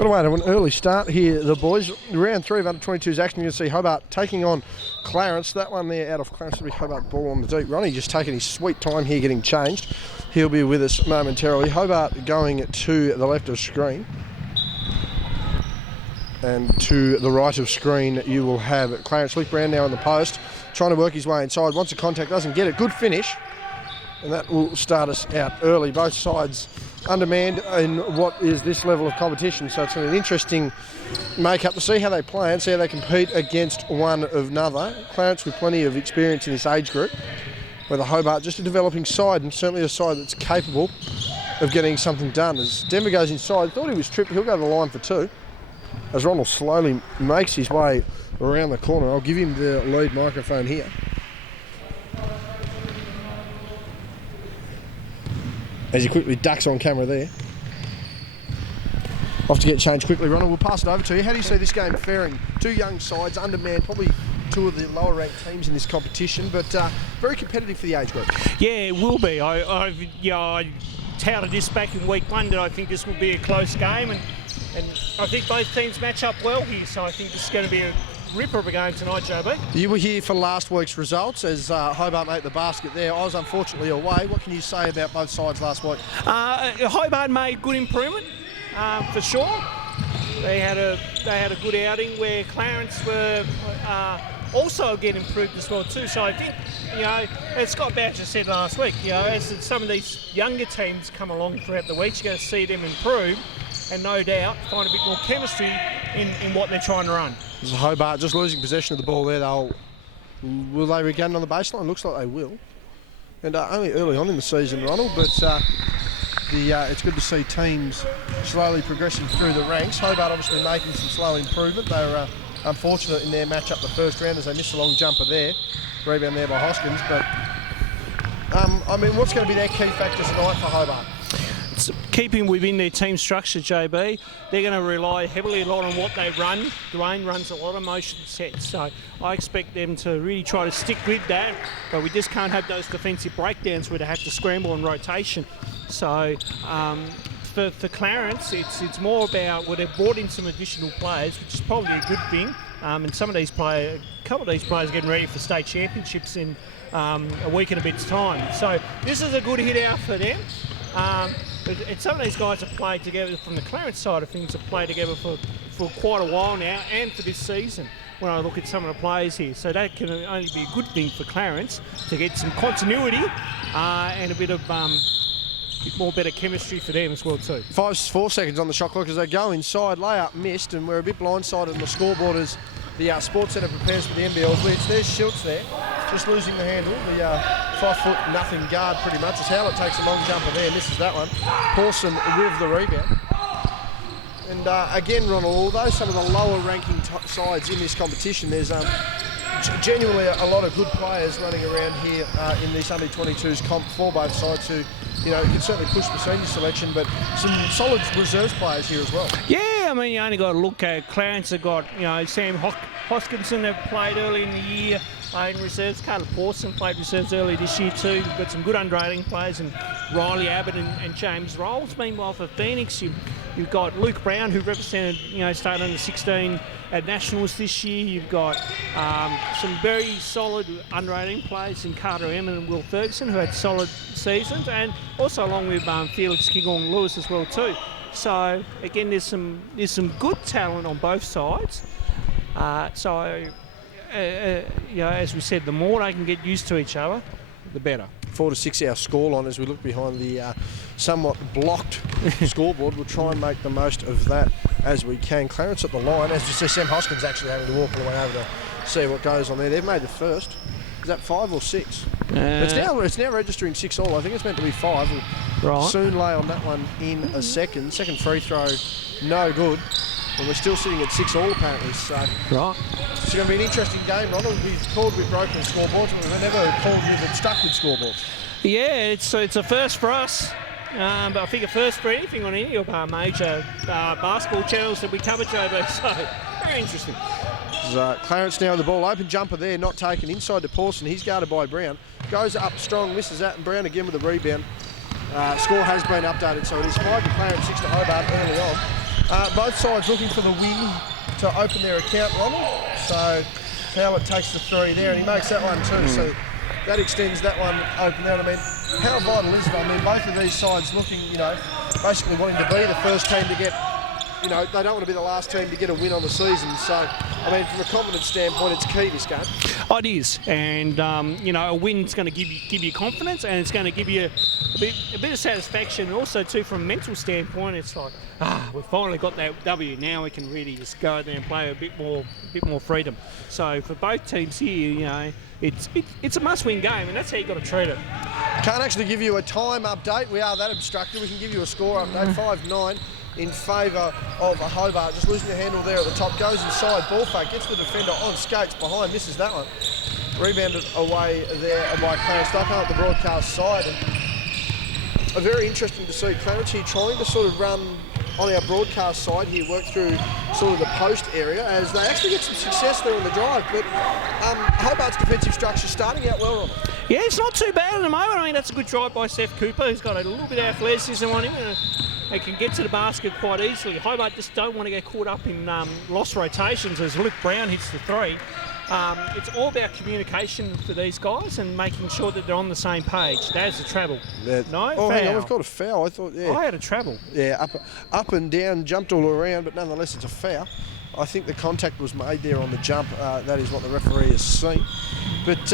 Got away to an early start here, the boys. Round 3 of under-22's action. You can see Hobart taking on Clarence. That one there out of Clarence will be Hobart ball on the deep. Ronnie just taking his sweet time here getting changed. He'll be with us momentarily. Hobart going to the left of screen. And to the right of screen you will have Clarence. Luke Brown now in the post, trying to work his way inside. Wants a contact, doesn't get it. Good finish. And that will start us out early. Both sides undermanned in what is this level of competition, so it's an interesting make-up to see how they play and see how they compete against one another. Clarence with plenty of experience in this age group, where the Hobart just a developing side, and certainly a side that's capable of getting something done. As Denver goes inside, thought he was tripped, he'll go to the line for 2. As Ronald slowly makes his way around the corner, I'll give him the lead microphone here. As he quickly ducks on camera there. Off to get changed quickly, Ronald. We'll pass it over to you. How do you see this game faring? 2 young sides, undermanned, probably 2 of the lower ranked teams in this competition, but very competitive for the age group. Yeah, it will be. I touted this back in week 1 that I think this will be a close game, and I think both teams match up well here, so I think this is going to be a ripper of a game tonight, JB. You were here for last week's results as Hobart made the basket there. I was unfortunately away. What can you say about both sides last week? Hobart made good improvement, for sure. They had a good outing where Clarence were also again improved as well too. So I think, as Scott Boucher said last week, as some of these younger teams come along throughout the week, you're going to see them improve and no doubt find a bit more chemistry in what they're trying to run. This is Hobart just losing possession of the ball there. Will they regain on the baseline? Looks like they will. And only early on in the season, Ronald, but it's good to see teams slowly progressing through the ranks. Hobart obviously making some slow improvement. They were unfortunate in their match-up the first round as they missed a long jumper there. Rebound there by Hoskins. But, what's going to be their key factor tonight for Hobart? Keeping within their team structure, JB, they're going to rely heavily a lot on what they run. Dwayne runs a lot of motion sets, so I expect them to really try to stick with that, but we just can't have those defensive breakdowns where they have to scramble in rotation. So for Clarence, it's more about, they've brought in some additional players, which is probably a good thing, and some of these players, a couple of these players are getting ready for state championships in a week and a bit's time. So this is a good hit out for them. But some of these guys have played together from the Clarence side of things, have played together for quite a while now and for this season when I look at some of the players here. So that can only be a good thing for Clarence to get some continuity and a bit more better chemistry for them as well too. 4 seconds on the shot clock as they go inside. Layup missed, and we're a bit blindsided on the scoreboard as the Sports Centre prepares for the NBL blitz. There's Schultz there, just losing the handle. The 5'0" guard pretty much. As Howlett takes a long jumper there, misses that one. Pawson with the rebound. And again, Ronald, although some of the lower ranking sides in this competition, there's genuinely a lot of good players running around here in this under-22s comp for both sides who, can certainly push the senior selection, but some solid reserves players here as well. Yeah, you only got to look at Clarence. Have got, Sam Hoskinson have played early in the year in reserves. Carter Pawson played reserves early this year too. You've got some good under-18 players, and Riley Abbott and James Rolls. Meanwhile, for Phoenix, you've got Luke Brown, who represented, state under 16 at Nationals this year. You've got some very solid under-18 players in Carter Emmett and Will Ferguson, who had solid seasons, and also along with Felix Kingong Lewis as well too. So again, there's some good talent on both sides. As we said, the more they can get used to each other, the better. 4 to 6 our scoreline as we look behind the somewhat blocked scoreboard. We'll try and make the most of that as we can. Clarence at the line. As you see, Sam Hoskins actually having to walk all the way over to see what goes on there. They've made the first. Is that 5 or 6? It's now registering 6 all. I think it's meant to be 5. We'll right. soon lay on that one in a second. Second free throw, no good. And we're still sitting at 6 all apparently. So right. It's going to be an interesting game, Ronald. We've called with broken scoreboards, but we've never called with obstructed scoreboards. Yeah, it's a first for us. But I think a first for anything on any of our major basketball channels that we cover, JB. So very interesting. Clarence now with the ball. Open jumper there, not taken. Inside to Pawson. He's guarded by Brown. Goes up strong, misses that, and Brown again with the rebound. Score has been updated, so it is 5 to Clarence, 6 to Hobart early on. Both sides looking for the win to open their account, Ronald. So Howard takes the 3 there, and he makes that one too. So that extends that one open out. I mean, how vital is it? I mean, both of these sides looking, basically wanting to be the first team to get, they don't want to be the last team to get a win on the season. So, I mean, from a confidence standpoint, it's key this game. Oh, it is, and a win's going to give you confidence, and it's going to give you a bit of satisfaction. And also, too, from a mental standpoint, it's like, we've finally got that W. Now we can really just go out there and play a bit more freedom. So for both teams here, it's a must-win game, and that's how you got to treat it. Can't actually give you a time update. We are that obstructed. We can give you a score update. 5-9 in favour of Hobart. Just losing the handle there at the top. Goes inside. Ball fake. Gets the defender on skates behind. Misses that one. Rebounded away there by Clarence. Stuck on the broadcast side. And very interesting to see Clarence here trying to sort of run on our broadcast side here, work through sort of the post area as they actually get some success there on the drive. But Hobart's defensive structure starting out well, Ron. Yeah, it's not too bad at the moment. I mean, that's a good drive by Seth Cooper, who's got a little bit of athleticism on him. And they can get to the basket quite easily. Hobart just don't want to get caught up in lost rotations as Luke Brown hits the 3. It's all about communication for these guys and making sure that they're on the same page. There's a travel. No, foul. Hang on, we've got a foul. I thought, I had a travel. Yeah, up and down, jumped all around, but nonetheless it's a foul. I think the contact was made there on the jump. That is what the referee has seen. But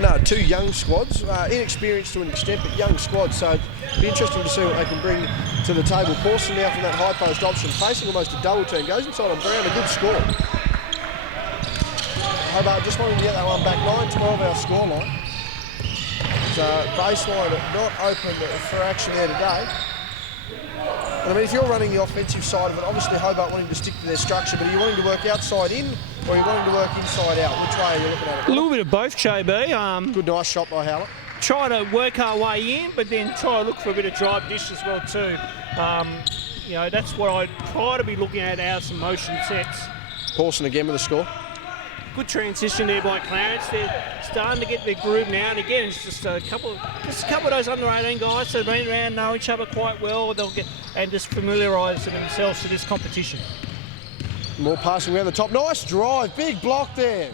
no, 2 young squads, inexperienced to an extent, but young squads. So it'll be interesting to see what they can bring to the table. Pawson now from that high post option, facing almost a double turn, goes inside on Brown, a good score. Hobart just wanting to get that one back. 9-12 our scoreline. So baseline not open for action there today. And I mean, if you're running the offensive side of it, obviously Hobart wanting to stick to their structure, but are you wanting to work outside in or are you wanting to work inside out? Which way are you looking at it? A little bit of both, JB. Good, nice shot by Howlett. Try to work our way in, but then try to look for a bit of drive dish as well too. That's what I try to be looking at out of some motion sets. Pawson again with a score. Good transition there by Clarence. They're starting to get their groove now, and again, it's just a couple of those under 18 guys that have been around, know each other quite well. They'll get and just familiarise themselves to this competition. More passing around the top. Nice drive, big block there.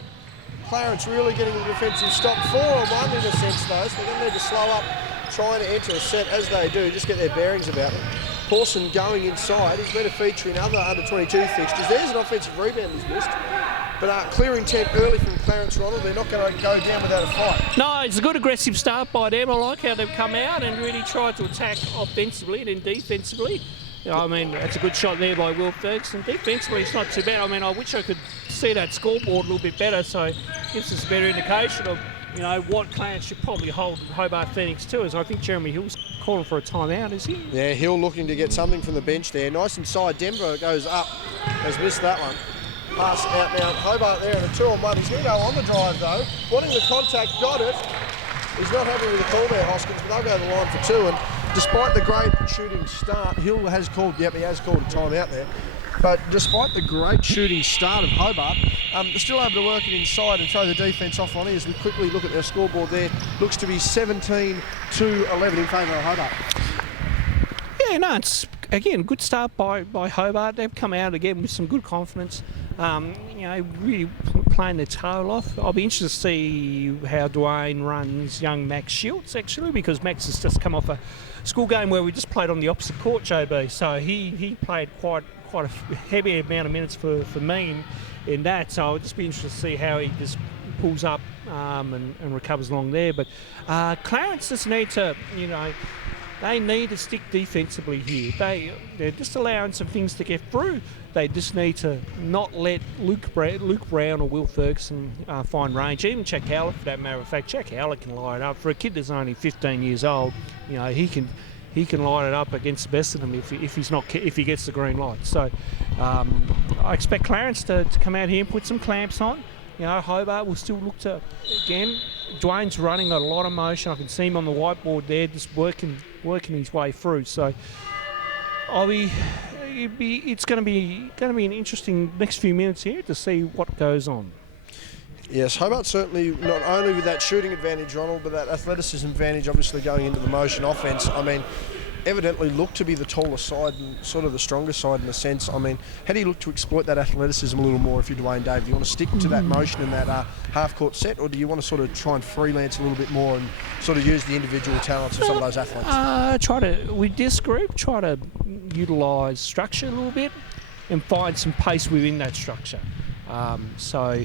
Clarence really getting the defensive stop. 4-on-1 in a sense though, so they're going to need to slow up, trying to enter a set as they do, just get their bearings about them. Pawson going inside. He's been a feature in other under-22 fixtures. There's an offensive rebound he's missed. But clear intent early from Clarence, Ronald. They're not going to go down without a fight. No, it's a good aggressive start by them. I like how they've come out and really tried to attack offensively and then defensively. I mean, that's a good shot there by Will Ferguson. Defensively, it's not too bad. I mean, I wish I could see that scoreboard a little bit better, so it gives us a better indication of, what Clarence should probably hold Hobart Phoenix to. As I think Jeremy Hill's calling for a timeout, is he? Yeah, Hill looking to get something from the bench there. Nice inside. Denver goes up. Has missed that one. Pass out now. Hobart there in a 2-on-1. He's going to go on the drive though. Wanting the contact, got it. He's not happy with the call there, Hoskins, but they'll go to the line for 2. And despite the great shooting start, Hill has called, he has called a timeout there. But despite the great shooting start of Hobart, they're still able to work it inside and throw the defence off on it. As we quickly look at their scoreboard there, looks to be 17-11 in favour of Hobart. Yeah, no, it's, again, good start by Hobart. They've come out again with some good confidence. Really playing their tail off. I'll be interested to see how Dwayne runs young Max Shields, actually, because Max has just come off a school game where we just played on the opposite court, JB. So he played quite a heavy amount of minutes for me in that. So I'll just be interested to see how he just pulls up and recovers along there. But Clarence just need to, they need to stick defensively here. They're just allowing some things to get through. They just need to not let Luke Brown or Will Ferguson find range. Even Jack Howlett, for that matter of fact. Jack Howlett can light it up. For a kid that's only 15 years old, he can light it up against the best of them if he gets the green light. So I expect Clarence to come out here and put some clamps on. Hobart will still look to, again, Dwayne's running a lot of motion. I can see him on the whiteboard there, just working his way through. So it's going to be an interesting next few minutes here to see what goes on. Yes, Hobart certainly not only with that shooting advantage, Ronald, but that athleticism advantage, obviously going into the motion offence. I mean, evidently look to be the taller side and sort of the stronger side in a sense. I mean, how do you look to exploit that athleticism a little more if you're Dwayne Dave? Do you want to stick to that motion in that half-court set, or do you want to sort of try and freelance a little bit more and sort of use the individual talents of some of those athletes? With this group, try to utilise structure a little bit and find some pace within that structure. So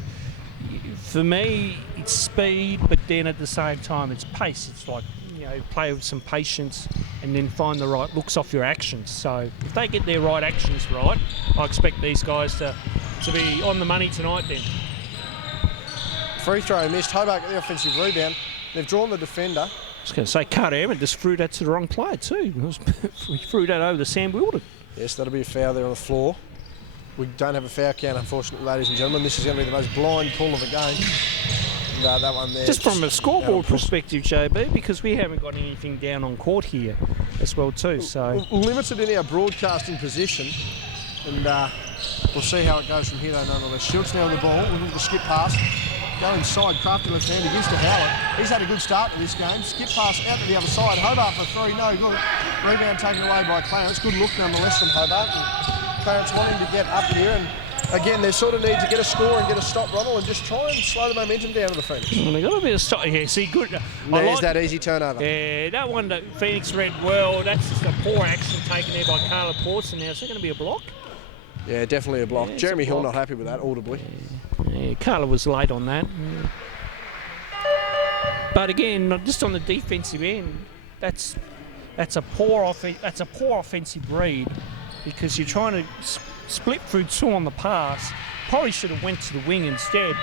for me, it's speed, but then at the same time, it's pace. It's like, play with some patience and then find the right looks off your actions. So if they get their right actions right, I expect these guys to be on the money tonight then. Free throw missed. Hobart got the offensive rebound. They've drawn the defender. I was going to say, Carter Emmett just threw that to the wrong player too. He threw that over to Sam Wilden. Yes, that'll be a foul there on the floor. We don't have a foul count, unfortunately, ladies and gentlemen. This is going to be the most blind call of the game. And, that one there. Just from a scoreboard perspective, JB, because we haven't got anything down on court here as well too. So limited in our broadcasting position, and we'll see how it goes from here though nonetheless. Schultz now on the ball, looking for the skip pass. Go inside, crafty left-hander, gives to Howard. He's had a good start to this game. Skip pass out to the other side. Hobart for three, no good. Rebound taken away by Clarence. Good look nonetheless from Hobart. And Clarence wanting to get up here, and again, they sort of need to get a score and get a stop, Ronald, and just try and slow the momentum down to the Phoenix. Well, they got a bit of stop. Yeah, see, good. There's that easy turnover. Yeah, that one that Phoenix read well. That's just a poor action taken there by Carla Portson. Now, is that going to be a block? Yeah, definitely a block. Yeah, Jeremy a Hill block. not happy with that, audibly. Yeah, Carla was late on that. But again, just on the defensive end, that's a poor offensive read, because you're trying to split through two on the pass. Probably should have went to the wing instead.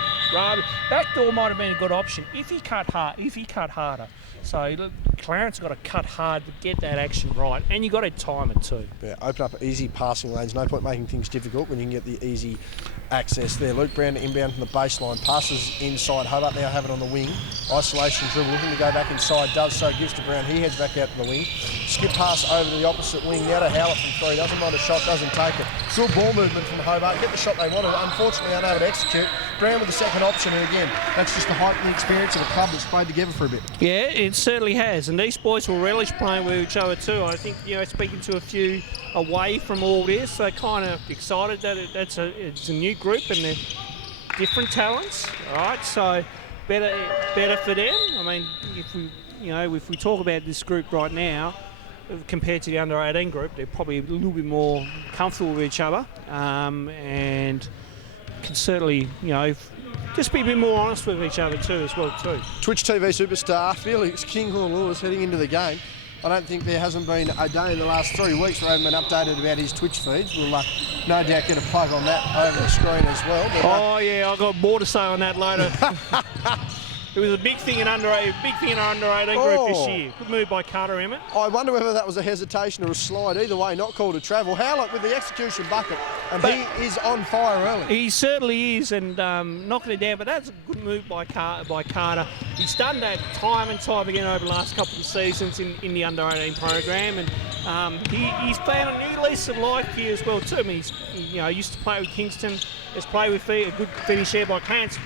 Backdoor might have been a good option if he cut harder. So look, Clarence got to cut hard to get that action right, and you got to time it too. Yeah, open up easy passing lanes. No point making things difficult when you can get the easy access there. Luke Brown inbound from the baseline, passes inside. Hobart now have it on the wing. Isolation dribble, looking to go back inside, does so, gives to Brown. He heads back out to the wing. Skip pass over to the opposite wing. Now to Howlett from three. Doesn't mind a shot, doesn't take it. Still ball movement from Hobart. Get the shot they wanted. Unfortunately, unable to execute. Brown with the second option, and again, that's just the height and the experience of a club that's played together for a bit. Yeah, it certainly has, and these boys will relish playing with each other too. I think, speaking to a few away from all this, they're kind of excited that it's a new group and they're different talents. All right, so better for them. I mean, if we talk about this group right now, compared to the under 18 group, they're probably a little bit more comfortable with each other, and can certainly, just be a bit more honest with each other too, as well too. Twitch TV superstar Felix Kinghorn-Lewis heading into the game. I don't think there hasn't been a day in the last 3 weeks where I haven't been updated about his Twitch feeds. We'll no doubt get a plug on that over the screen as well. But, yeah, I've got more to say on that later. It was a big thing in under 18 group this year. Good move by Carter Emmett. I wonder whether that was a hesitation or a slide. Either way, not called a travel. Howlett with the execution bucket, and he is on fire early. He certainly is, and knocking it down. But that's a good move by Carter. He's done that time and time again over the last couple of seasons in the under 18 program, and he's found a new lease of life here as well too. I mean, he used to play with Kingston. Has played with a good finish there by Clarence.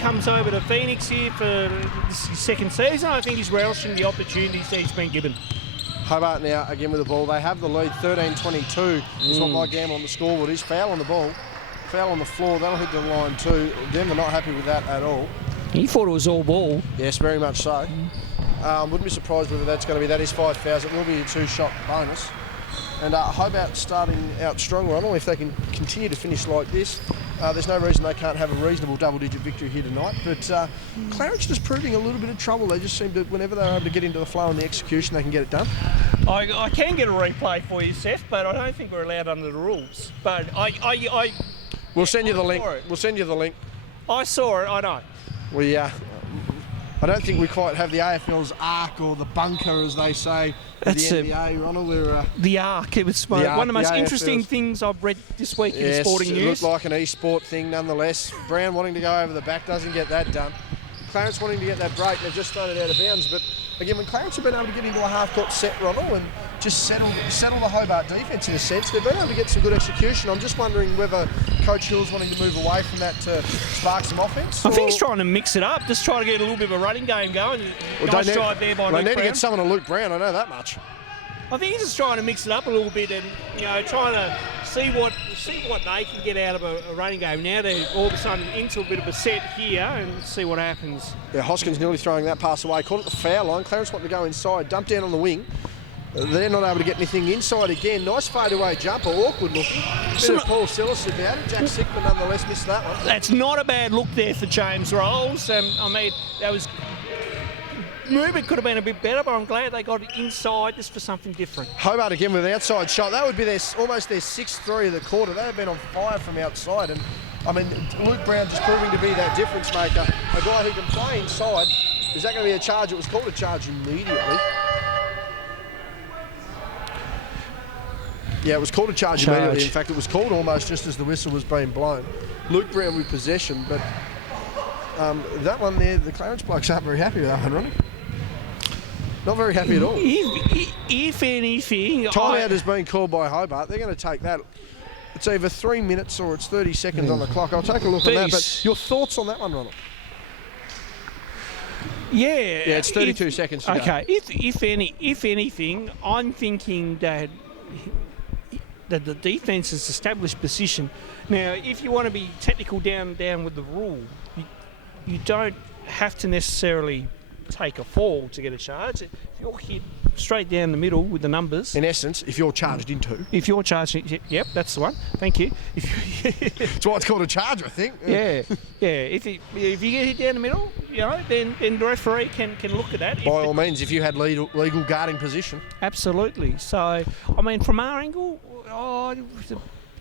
Comes over to Phoenix here for his second season. I think he's relishing the opportunities that he's been given. Hobart now again with the ball. They have the lead, 13-22 is what my gamble on the scoreboard is. Foul on the ball, foul on the floor. That'll hit the line too. Denver not happy with that at all. He thought it was all ball. Yes, very much so. Wouldn't be surprised whether that's going to be. That is 5 fouls. It will be a 2-shot bonus. And Hobart starting out strong, Ronald. If they can continue to finish like this, there's no reason they can't have a reasonable double-digit victory here tonight. But Clarence just proving a little bit of trouble. They just seem to, whenever they're able to get into the flow and the execution, they can get it done. I can get a replay for you, Seth, but I don't think we're allowed under the rules. But We'll send you the link. We'll send you the link. I saw it. I know. I don't think we quite have the AFL's arc or the bunker, as they say, That's the NBA, Ronald. The arc. It was one of the most interesting things I've read this week in sporting news. It looked like an e-sport thing nonetheless. Brown wanting to go over the back, doesn't get that done. Clarence wanting to get that break. They've just thrown it out of bounds. But again, when Clarence have been able to get into a half-court set, Ronald, and just settle the Hobart defence in a sense, they've been able to get some good execution. I'm just wondering whether Coach Hill's wanting to move away from that to spark some offence. I think he's trying to mix it up, just trying to get a little bit of a running game going. Nice drive there by Luke Brown. They need to get someone to Luke Brown, I know that much. I think he's just trying to mix it up a little bit and, trying to see what they can get out of a running game. Now they're all of a sudden into a bit of a set here and see what happens. Yeah, Hoskins nearly throwing that pass away. Caught at the foul line. Clarence wanted to go inside. Dumped down on the wing. They're not able to get anything inside again. Nice fadeaway jumper. Awkward looking. Bit of Paul Sillis about it. Jack Sickman nonetheless missed that one. That's not a bad look there for James Rolls. That was... Movement could have been a bit better, but I'm glad they got it inside just for something different. Hobart again with an outside shot. That would be almost their 6-3 of the quarter. They have been on fire from outside. And, Luke Brown just proving to be that difference maker. A guy who can play inside. Is that going to be a charge? It was called a charge immediately. Yeah, it was called a charge immediately. In fact, it was called almost just as the whistle was being blown. Luke Brown with possession, but that one there, the Clarence blokes aren't very happy with that one, Ronnie. Not very happy at all. If anything... Timeout has been called by Hobart. They're going to take that. It's either 3 minutes or it's 30 seconds on the clock. I'll take a look at that. But your thoughts on that one, Ronald? Yeah, it's 32 seconds to go. Okay, if anything, I'm thinking that the defence has established position. Now, if you want to be technical down with the rule, you don't have to necessarily take a fall to get a charge. If you're hit straight down the middle with the numbers. In essence, if you're charged into. If you're charged, yep, that's the one. Thank you. It's why it's called a charge, I think. Yeah. If you get hit down the middle, then the referee can look at that. By all means, if you had legal guarding position. Absolutely. So, from our angle,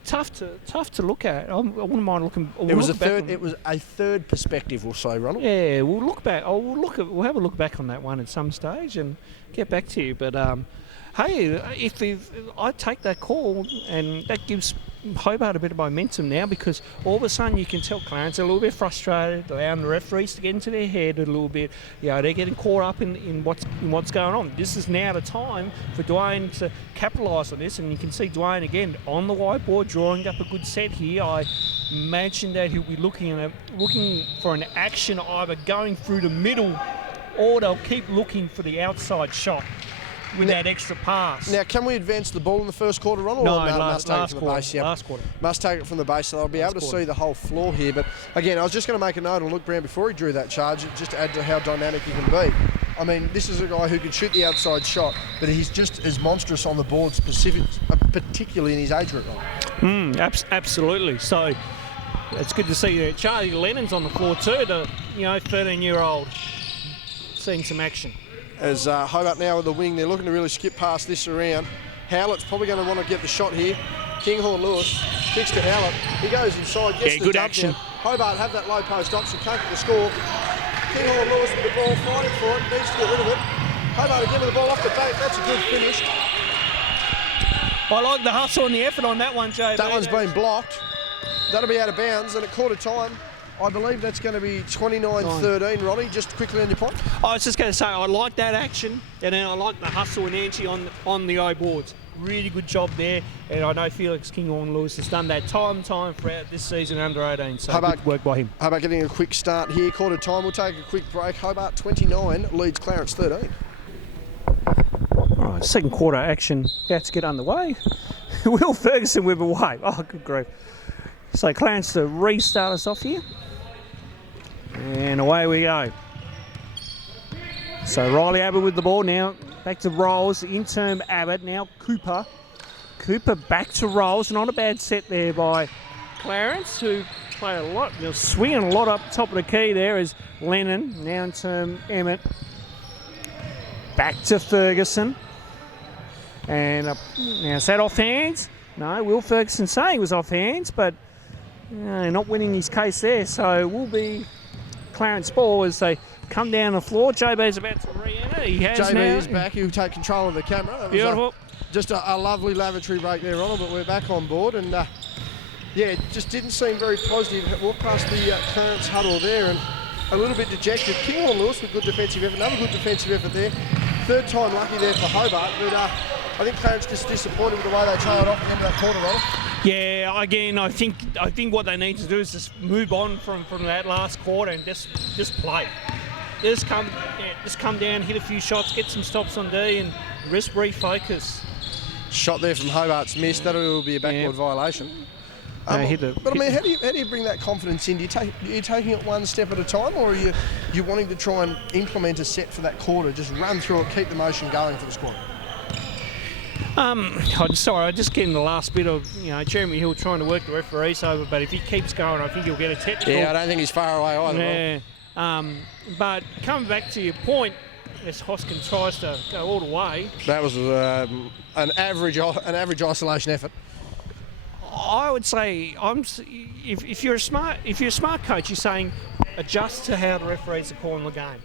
tough to look at. I wouldn't mind looking. It was a third perspective, we'll say, Ronald. Yeah, we'll look back. We'll have a look back on that one at some stage and get back to you. But hey, if I take that call, and that gives Hobart a bit of momentum now, because all of a sudden you can tell Clarence a little bit frustrated, allowing the referees to get into their head a little bit. They're getting caught up in what's going on. This is now the time for Dwayne to capitalise on this, and you can see Dwayne again on the whiteboard drawing up a good set here. I imagine that he'll be looking for an action either going through the middle, or they'll keep looking for the outside shot with that extra pass. Now, can we advance the ball in the first quarter, Ronald? No, must take it from the base. Yep. Last quarter. Must take it from the base, so they'll be able to see the whole floor here. But again, I was just going to make a note on Luke Brown before he drew that charge, just to add to how dynamic he can be. This is a guy who can shoot the outside shot, but he's just as monstrous on the boards, particularly in his age group. Absolutely. So it's good to see that Charlie Lennon's on the floor too, the 13-year-old seeing some action. As Hobart now with the wing, they're looking to really skip past this around. Howlett's probably going to want to get the shot here. Kinghorn Lewis kicks to Howlett. He goes inside, gets the good dump action. down. Hobart have that low post option, can't get the score. Kinghorn Lewis with the ball, fighting for it, needs to get rid of it. Hobart again with the ball off the bank. That's a good finish. I like the hustle and the effort on that one, JB. That one's been blocked. That'll be out of bounds, and at quarter time, I believe that's going to be 29-13, Ronnie. Just quickly on your point. I was just going to say, I like that action, and then I like the hustle and ante on the O boards. Really good job there, and I know Felix Kinghorn Lewis has done that time throughout this season under 18, so good work by him. Hobart getting a quick start here, quarter time. We'll take a quick break. Hobart 29 leads Clarence 13. All right, second quarter action about to get underway. Will Ferguson with a wave. Oh, good grief. So Clarence to restart us off here. And away we go. So Riley Abbott with the ball now. Back to Rolls. In-term Abbott. Now Cooper. Cooper back to Rolls. Not a bad set there by Clarence, who played a lot. They're swinging a lot up top of the key there is Lennon. Now in-term Emmett. Back to Ferguson. And now is that off hands? No, Will Ferguson saying it was off hands, but not winning his case there. So will be Clarence ball as they come down the floor. JB's about to re-enter. He has JB now. is back. He'll take control of the camera. That was beautiful. Just a lovely lavatory break there, Ronald, but we're back on board. And it just didn't seem very positive. Walked past the Clarence huddle there, and a little bit dejected. Kinghorn Lewis with good defensive effort, another good defensive effort there. Third time lucky there for Hobart, but I think Clarence just disappointed with the way they trailed off at the end of that quarter, right? Yeah, again, I think what they need to do is just move on from that last quarter and just play. Just come down, hit a few shots, get some stops on D, and rest, refocus. Shot there from Hobart's missed. That will be a backboard violation. But I mean, how do you bring that confidence in? Are you taking it one step at a time, or are you wanting to try and implement a set for that quarter? Just run through it, keep the motion going for the squad. I'm sorry, I just get in the last bit of Jeremy Hill trying to work the referees over, but if he keeps going, I think he'll get a technical. Yeah, I don't think he's far away either. Yeah. But coming back to your point, as Hoskins tries to go all the way. That was an average isolation effort. I would say if you're a smart coach, you're saying adjust to how the referees are calling the game.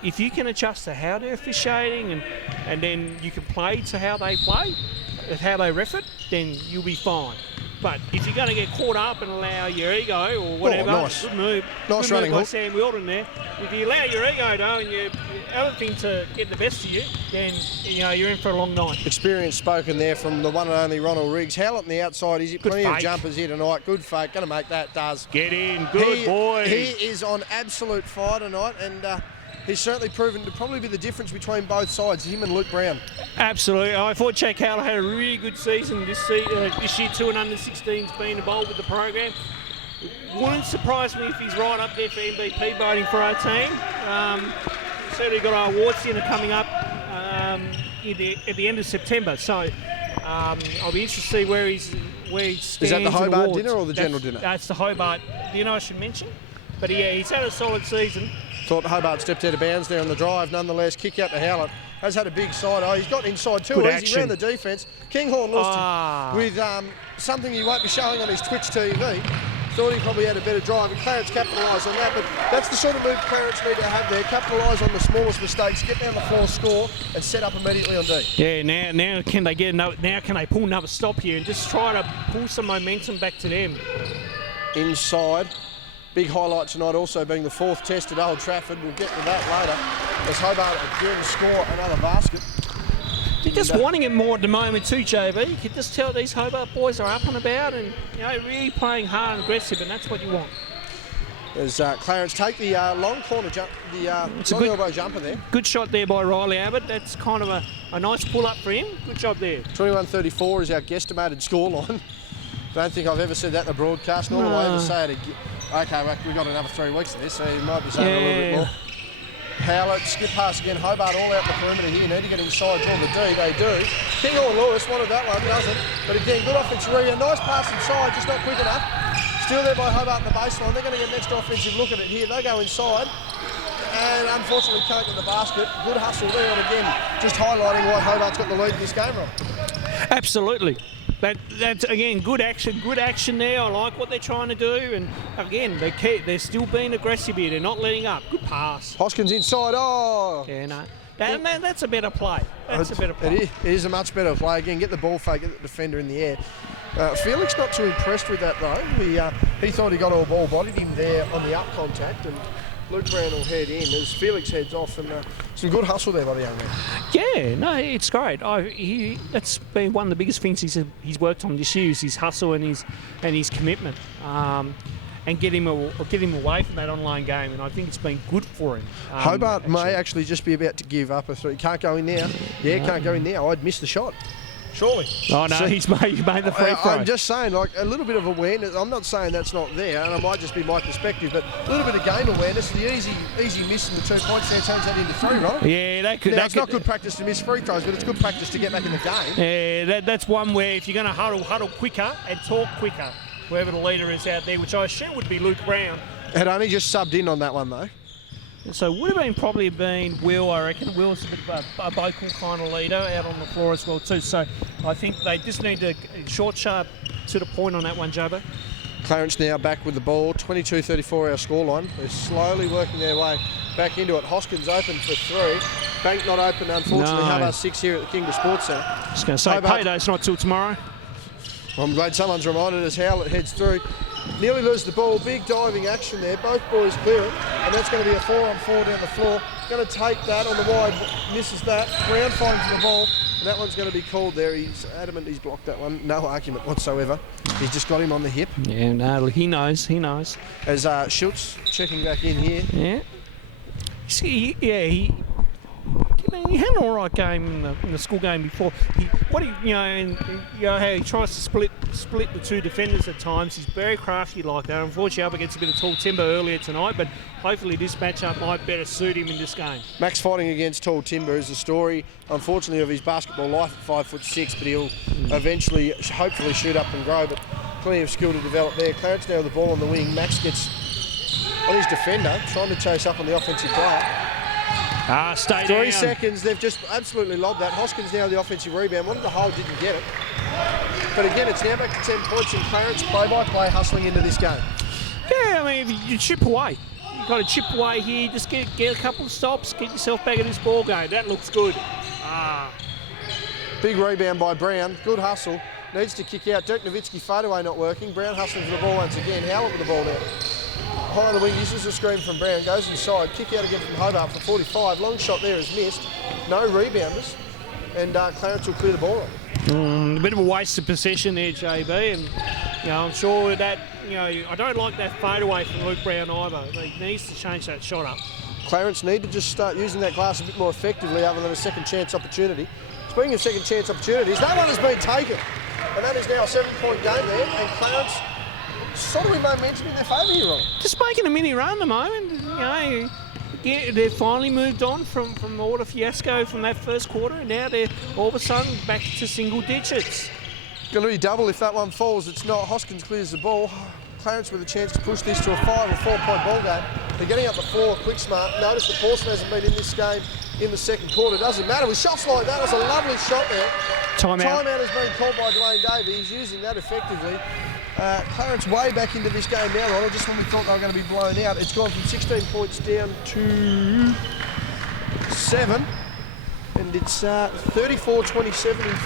If you can adjust to how they're officiating and then you can play to how they play, how they ref it, then you'll be fine. But if you're going to get caught up and allow your ego or whatever, good move running by hook. Sam Wilton there. If you allow your ego though and your other thing to get the best of you, then you're in for a long night. Experience spoken there from the one and only Ronald Riggs. Howlett on the outside. He's plenty of jumpers here tonight. Good fake. Going to make that. Does. Get in. Good boy. He is on absolute fire tonight, and he's certainly proven to probably be the difference between both sides, him and Luke Brown. Absolutely. I thought Jack Howlett had a really good season this year, 2 and under 16s being involved with the program. Wouldn't surprise me if he's right up there for MVP voting for our team. Certainly got our awards dinner coming up at the end of September, so I'll be interested to see where he stands. Is that the Hobart dinner or the general dinner? That's the Hobart dinner, I should mention. But yeah, he's had a solid season. Thought Hobart stepped out of bounds there on the drive. Nonetheless, kick out to Howlett. Has had a big side. Oh, he's got inside too Good easy action. around the defence. Kinghorn lost with something he won't be showing on his Twitch TV. Thought he probably had a better drive, and Clarence capitalised on that. But that's the sort of move Clarence need to have there. Capitalise on the smallest mistakes, get down the floor, score, and set up immediately on D. Yeah, now can they can they pull another stop here and just try to pull some momentum back to them? Inside. Big highlight tonight also being the 4th test at Old Trafford. We'll get to that later. As Hobart again score another basket. You're just wanting it more at the moment too, JB. You can just tell these Hobart boys are up and about and really playing hard and aggressive, and that's what you want. As Clarence take the long corner jump, the long elbow jumper there. Good shot there by Riley Abbott. That's kind of a nice pull-up for him. Good job there. 21-34 is our guesstimated scoreline. Don't think I've ever said that in a broadcast, nor will I ever say it again. Okay, well, we've got another 3 weeks of this, so you might be saying a little bit more. Howlett, skip pass again. Hobart all out the perimeter here. Need to get inside, draw the D. They do. Kinghorn Lewis wanted that one, doesn't. But again, good offensive rebound. Nice pass inside, just not quick enough. Still there by Hobart in the baseline. They're going to get an extra offensive look at it here. They go inside. And unfortunately can't get the basket. Good hustle there, and again, just highlighting why Hobart's got the lead in this game, Rob. Absolutely. That's again good action there. I like what they're trying to do, and again they're still being aggressive here. They're not letting up. Good pass. Hoskins inside. Oh, yeah, no, that's a better play. That's a better play. It is a much better play. Again, get the ball fake, get the defender in the air. Felix not too impressed with that though. He thought he got all ball bodied him there on the up contact, and Luke Brown will head in as Felix heads off, and some good hustle there by the young man. Yeah, no, it's great. That's been one of the biggest things he's worked on this year is his hustle and his commitment, and get him away from that online game. And I think it's been good for him. Hobart may actually just be about to give up a 3. Can't go in there. Yeah, can't go in there. I'd miss the shot. Surely. Oh no, he's made the free throw. I'm just saying, like a little bit of awareness. I'm not saying that's not there, and it might just be my perspective, but a little bit of game awareness. The easy miss in the 2 points there turns that into 3, right? Yeah, that could. Now, it's not good practice to miss free throws, but it's good practice to get back in the game. Yeah, that's one where if you're going to huddle quicker and talk quicker, whoever the leader is out there, which I assume would be Luke Brown. Had only just subbed in on that one though. So would have probably been Will, I reckon. Will's a bit of a vocal kind of leader out on the floor as well too. So I think they just need to sharp to the point on that one, Jobo. Clarence now back with the ball, 22-34 our scoreline. They're slowly working their way back into it. Hoskins open for 3. Bank not open, unfortunately. No. Hobart 6 here at the Kingdom Sports Centre. Just going to say, payday's not till tomorrow. I'm glad someone's reminded us how it heads through. Nearly lose the ball. Big diving action there. Both boys clear it. And that's going to be a 4-on-4 down the floor. Going to take that on the wide. Misses that. Brown finds the ball. And that one's going to be called there. He's adamant he's blocked that one. No argument whatsoever. He's just got him on the hip. Yeah, no, he knows. He knows. As Schultz checking back in here. Yeah. See, yeah, he had an all right game in the school game before. How he tries to split the two defenders at times. He's very crafty like that. Unfortunately, up against a bit of tall timber earlier tonight, but hopefully this matchup might better suit him in this game. Max fighting against tall timber is the story, unfortunately, of his basketball life at 5'6", but he'll eventually, hopefully, shoot up and grow. But plenty of skill to develop there. Clarence now with the ball on the wing. Max gets on his defender, trying to chase up on the offensive player. Stay 3 down. seconds, they've just absolutely lobbed that. Hoskins now the offensive rebound. Wanted the hole, didn't get it. But again, it's now back to 10 points and Clarence play-by-play hustling into this game. Yeah, I mean, if you chip away. You've got to chip away here, just get a couple of stops, get yourself back in this ball game. That looks good. Big rebound by Brown, good hustle. Needs to kick out. Dirk Nowitzki fadeaway not working. Brown hustling for the ball once again. Howlett with the ball now. High on the wing, uses a screen from Brown, goes inside, kick out again from Hobart for 45. Long shot there is missed. No rebounders. And Clarence will clear the ball up. A bit of a waste of possession there, JB. And I'm sure that, I don't like that fadeaway from Luke Brown either. He needs to change that shot up. Clarence need to just start using that glass a bit more effectively other than a second chance opportunity. Speaking of second chance opportunities, that one has been taken. And that is now a 7-point game there. And Clarence sort of with momentum in their favour here, Ron. Just making a mini run at the moment. They've finally moved on from all the fiasco from that first quarter, and now they're all of a sudden back to single digits. Going to be double if that one falls. It's not. Hoskins clears the ball. Clarence with a chance to push this to a 5 or 4-point ball game. They're getting up the floor quick smart. Notice that Pawson hasn't been in this game in the second quarter. Doesn't matter. With shots like that, it's a lovely shot there. Timeout has been called by Dwayne Davey. He's using that effectively. Clarence way back into this game now, Ronald, just when we thought they were going to be blown out. It's gone from 16 points down to 7. And it's 34-27 in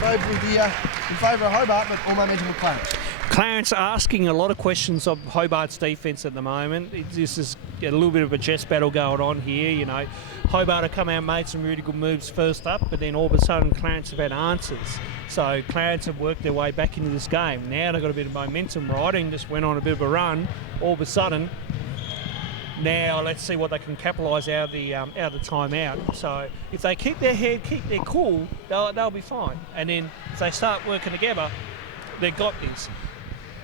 favour of Hobart, but all momentum with Clarence. Clarence asking a lot of questions of Hobart's defence at the moment. This is a little bit of a chess battle going on here, Hobart have come out and made some really good moves first up, but then all of a sudden Clarence have had answers. So Clarence have worked their way back into this game. Now they've got a bit of momentum riding, just went on a bit of a run. All of a sudden, now let's see what they can capitalise out of the timeout. So if they keep their head, keep their cool, they'll be fine. And then if they start working together, they've got this.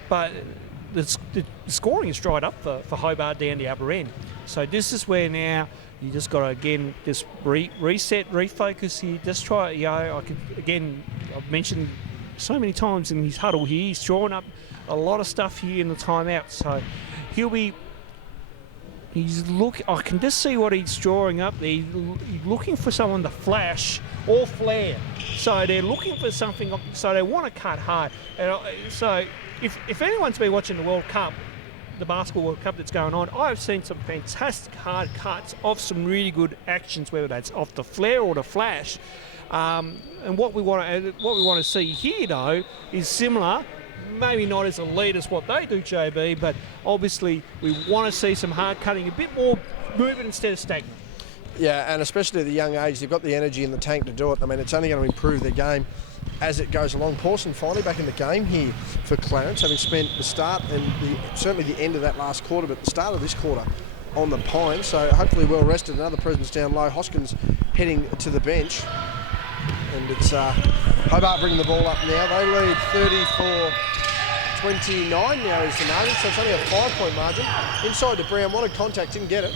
But the scoring is dried up for Hobart down the upper end. So this is where now you just got to, again, just reset, refocus here. Just try, I've mentioned so many times in his huddle here, he's drawing up a lot of stuff here in the timeout. So I can just see what he's drawing up there. He's looking for someone to flash or flare. So they're looking for something, so they want to cut hard. And so if anyone's been watching the World Cup, the Basketball World Cup that's going on, I've seen some fantastic hard cuts of some really good actions, whether that's off the flare or the flash. And what we want to see here, though, is similar. Maybe not as elite as what they do, JB, but obviously we want to see some hard cutting, a bit more movement instead of stagnant. Yeah, and especially at the young age, they've got the energy in the tank to do it. I mean, it's only going to improve their game as it goes along. Pawson finally back in the game here for Clarence, having spent the start and certainly the end of that last quarter, but the start of this quarter on the pine. So hopefully well rested. Another presence down low. Hoskins heading to the bench. And it's Hobart bringing the ball up now. They lead 34-29 now is the margin, so it's only a 5-point margin. Inside to Brown, wanted contact, didn't get it.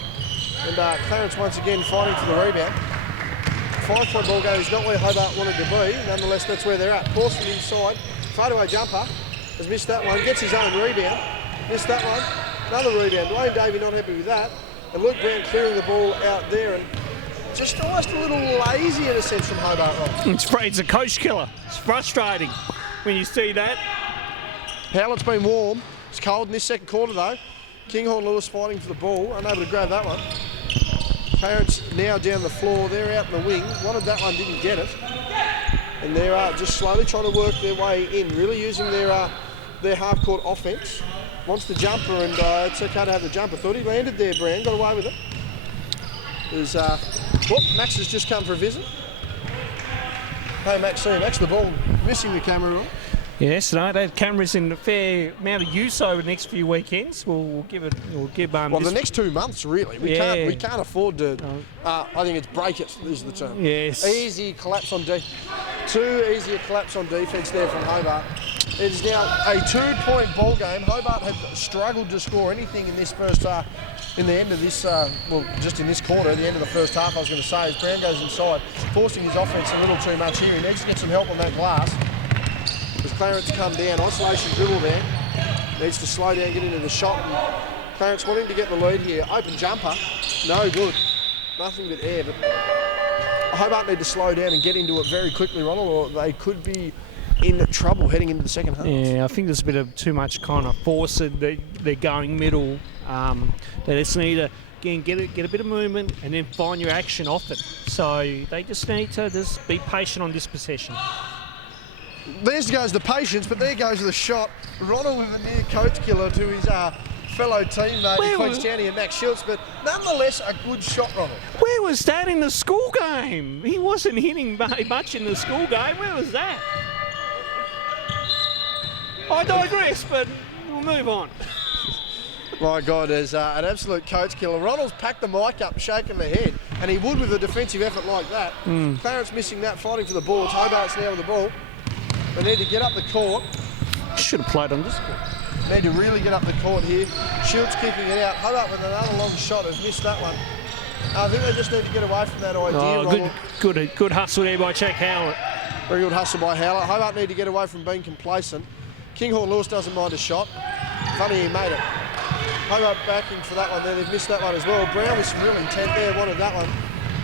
And Clarence once again fighting for the rebound. 5-point ball game is not where Hobart wanted to be. Nonetheless, that's where they're at. Pawson inside, fadeaway jumper, has missed that one, gets his own rebound, missed that one, another rebound. Dwayne Davey not happy with that. And Luke Brown clearing the ball out there and just almost a little lazy in a sense from Hobart. It's a coach killer. It's frustrating when you see that. Howlett's been warm. It's cold in this second quarter though. Kinghorn Lewis fighting for the ball, unable to grab that one. Clarence now down the floor, they're out in the wing. Wanted that one, didn't get it. And they're just slowly trying to work their way in, really using their half-court offense wants the jumper, and it's okay to have the jumper. Thought he landed there, Brown, got away with it. There's, Max has just come for a visit. Hey, Max, see Max, the ball missing the camera on. Yes, no, that camera's in a fair amount of use over the next few weekends. We'll give it. Well, the next 2 months, really. We can't afford to. I think it's break it. Is the term. Yes. Easy collapse on too easy a collapse on defence there from Hobart. It is now a 2-point ball game. Hobart have struggled to score anything in this first half. In the end of this, just in this quarter, the end of the first half, I was going to say, as Brown goes inside, forcing his offence a little too much here. He needs to get some help on that glass. As Clarence come down, isolation dribble there. Needs to slow down, get into the shot. And Clarence wanting to get the lead here. Open jumper, no good. Nothing but air. But Hobart need to slow down and get into it very quickly, Ronald, or they could be in trouble heading into the second half. Yeah, I think there's a bit of too much kind of force. They're going middle. They just need to again get a bit of movement and then find your action off it. So they just need to just be patient on this possession. There goes the patience, but there goes the shot. Ronald with a near coach killer to his fellow teammate, Queenstown and Max Schultz, but nonetheless a good shot, Ronald. Where was that in the school game? He wasn't hitting much in the school game. Where was that? I digress, but we'll move on. My God, there's an absolute coach killer. Ronald's packed the mic up, shaking the head, and he would with a defensive effort like that. Clarence missing that, fighting for the ball. Hobart's now with the ball. They need to get up the court. Should have played on this court. Need to really get up the court here. Shields kicking it out. Hobart with another long shot has missed that one. I think they just need to get away from that idea. Good hustle there by Jack Howlett. Very good hustle by Howlett. Hobart need to get away from being complacent. Kinghorn Lewis doesn't mind a shot. Funny he made it. Hobart backing for that one there. They've missed that one as well. Brown with some real intent there. Wanted that one.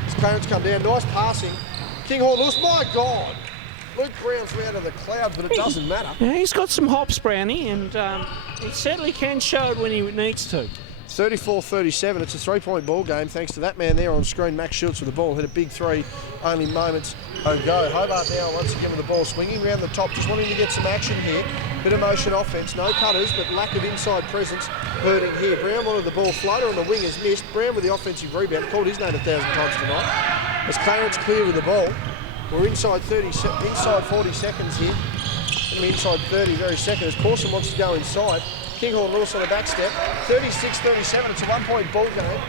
As Clarence come down. Nice passing. Kinghorn Lewis. My God. Luke Brown's way out of the clouds, but it doesn't matter. Yeah, he's got some hops, Brownie, and he certainly can show it when he needs to. 34-37. It's a 3-point ball game thanks to that man there on screen, Max Schultz with the ball. Hit a big three only moments ago. Hobart now once again with the ball swinging around the top, just wanting to get some action here. Bit of motion offence, no cutters, but lack of inside presence hurting here. Brown wanted the ball, floater on the wing has missed. Brown with the offensive rebound, called his name 1,000 times tonight. As Clarence clear with the ball. We're inside 40 seconds here. Inside 30 very seconds. Pawson wants to go inside. Kinghorn Lewis on a back step. 36-37. It's a 1-point ball game.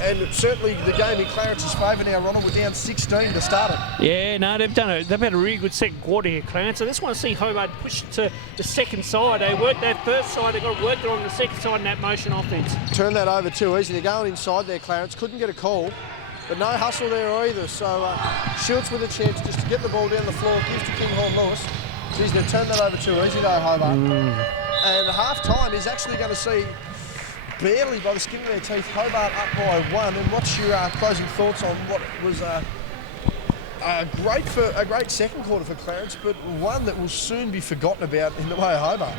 And certainly the game in Clarence's favour now, Ronald. We're down 16 to start it. Yeah, no, they've had a really good second quarter here, Clarence. I just want to see Hobart push it to the second side. They worked that first side, they've got to work it on the second side in that motion offence. Turn that over too easy. They're going inside there, Clarence. Couldn't get a call. But no hustle there either, so Schultz with a chance just to get the ball down the floor, gives to Kinghorn Lewis. He's going to turn that over too easy though, Hobart. And half-time is actually going to see, barely by the skin of their teeth, Hobart up by 1. And what's your closing thoughts on what was a great second quarter for Clarence, but one that will soon be forgotten about in the way of Hobart,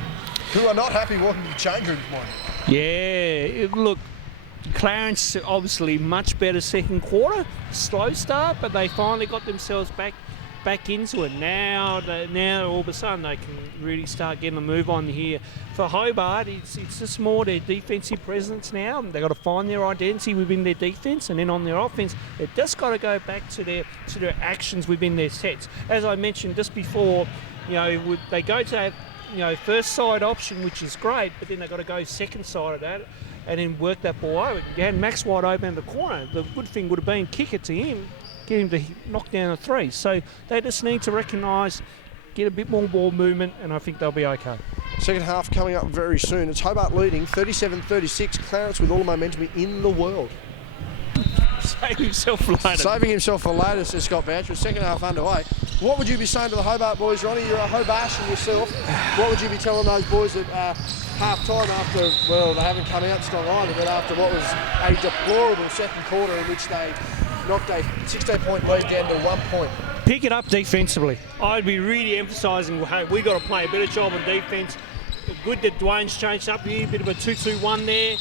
who are not happy walking to the change room this morning. Yeah, look, Clarence obviously much better second quarter, slow start, but they finally got themselves back into it. Now all of a sudden they can really start getting a move on here. For Hobart, it's just more their defensive presence now. They've got to find their identity within their defence, and then on their offence, they've just got to go back to their actions within their sets. As I mentioned just before, they go to that first side option, which is great, but then they've got to go second side of that and then work that ball over. Again, Max wide open in the corner. The good thing would have been kick it to him, get him to knock down a three. So they just need to recognise, get a bit more ball movement, and I think they'll be okay. Second half coming up very soon. It's Hobart leading 37-36. Clarence with all the momentum in the world. Saving himself for later. Saving himself for later, says Scott Boucher. Second half underway. What would you be saying to the Hobart boys, Ronnie? You're a Hobartian yourself. What would you be telling those boys at half-time after, well, they haven't come out strong either, but after what was a deplorable second quarter in which they knocked a 16-point lead down to 1 point? Pick it up defensively. I'd be really emphasising, hey, we got to play a better job on defence. Good that Dwayne's changed up here, a bit of a 2-2-1 there.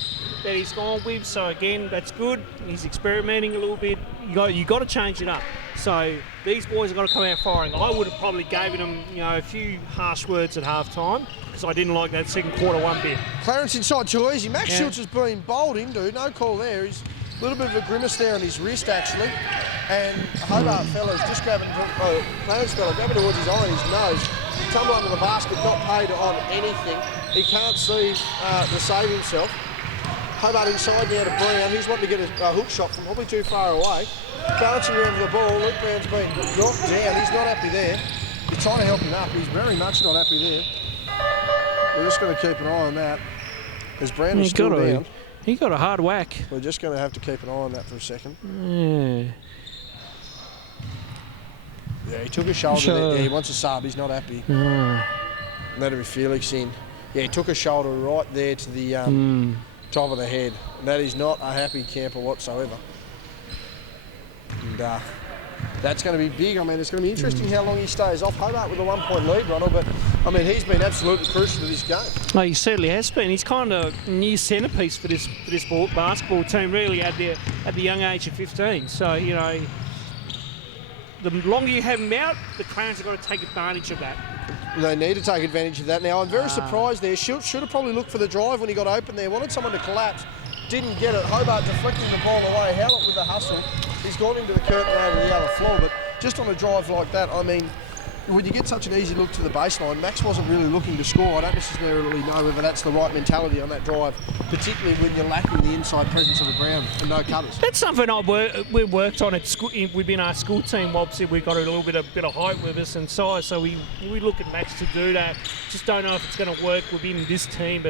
that he's gone with. So again, that's good. He's experimenting a little bit. You got to change it up. So these boys have got to come out firing. I would have probably given them, a few harsh words at half time because I didn't like that second quarter one bit. Clarence inside too easy. Max Schultz has been bowled into. No call there. He's a little bit of a grimace there on his wrist actually. And Hobart fella's just grabbing, Clarence fella grabbing towards his eye and his nose. Tumble under the basket, not paid on anything. He can't see to save himself. Hobart inside now to Brown. He's wanting to get a hook shot from probably too far away. Balancing around for the ball. Luke Brown's been knocked down. He's not happy there. You're trying to help him up. He's very much not happy there. We're just going to keep an eye on that. As Brown is still down. He got a hard whack. We're just going to have to keep an eye on that for a second. Yeah. Yeah, he took a shoulder there. Yeah, he wants a sub. He's not happy. Let him Felix in. Yeah, he took a shoulder right there to the top of the head. And that is not a happy camper whatsoever. And that's going to be big. I mean, it's going to be interesting how long he stays off. Hobart with a 1 point lead, Ronald, but I mean, he's been absolutely crucial to this game. Oh, he certainly has been. He's kind of a new centrepiece for this basketball team, really, at the young age of 15. So, the longer you have him out, the Clarence have got to take advantage of that. They need to take advantage of that. Now, I'm very surprised there. Schultz should have probably looked for the drive when he got open there. Wanted someone to collapse. Didn't get it. Hobart deflecting the ball away. Howlett with the hustle. He's gone into the curtain over the other floor. But just on a drive like that, I mean, when you get such an easy look to the baseline, Max wasn't really looking to score. I don't necessarily know whether that's the right mentality on that drive, particularly when you're lacking the inside presence of the ground and no cutters. That's something we've worked on at school, within our school team. Obviously, we've got a little bit of height with us and size, so we look at Max to do that. Just don't know if it's going to work within this team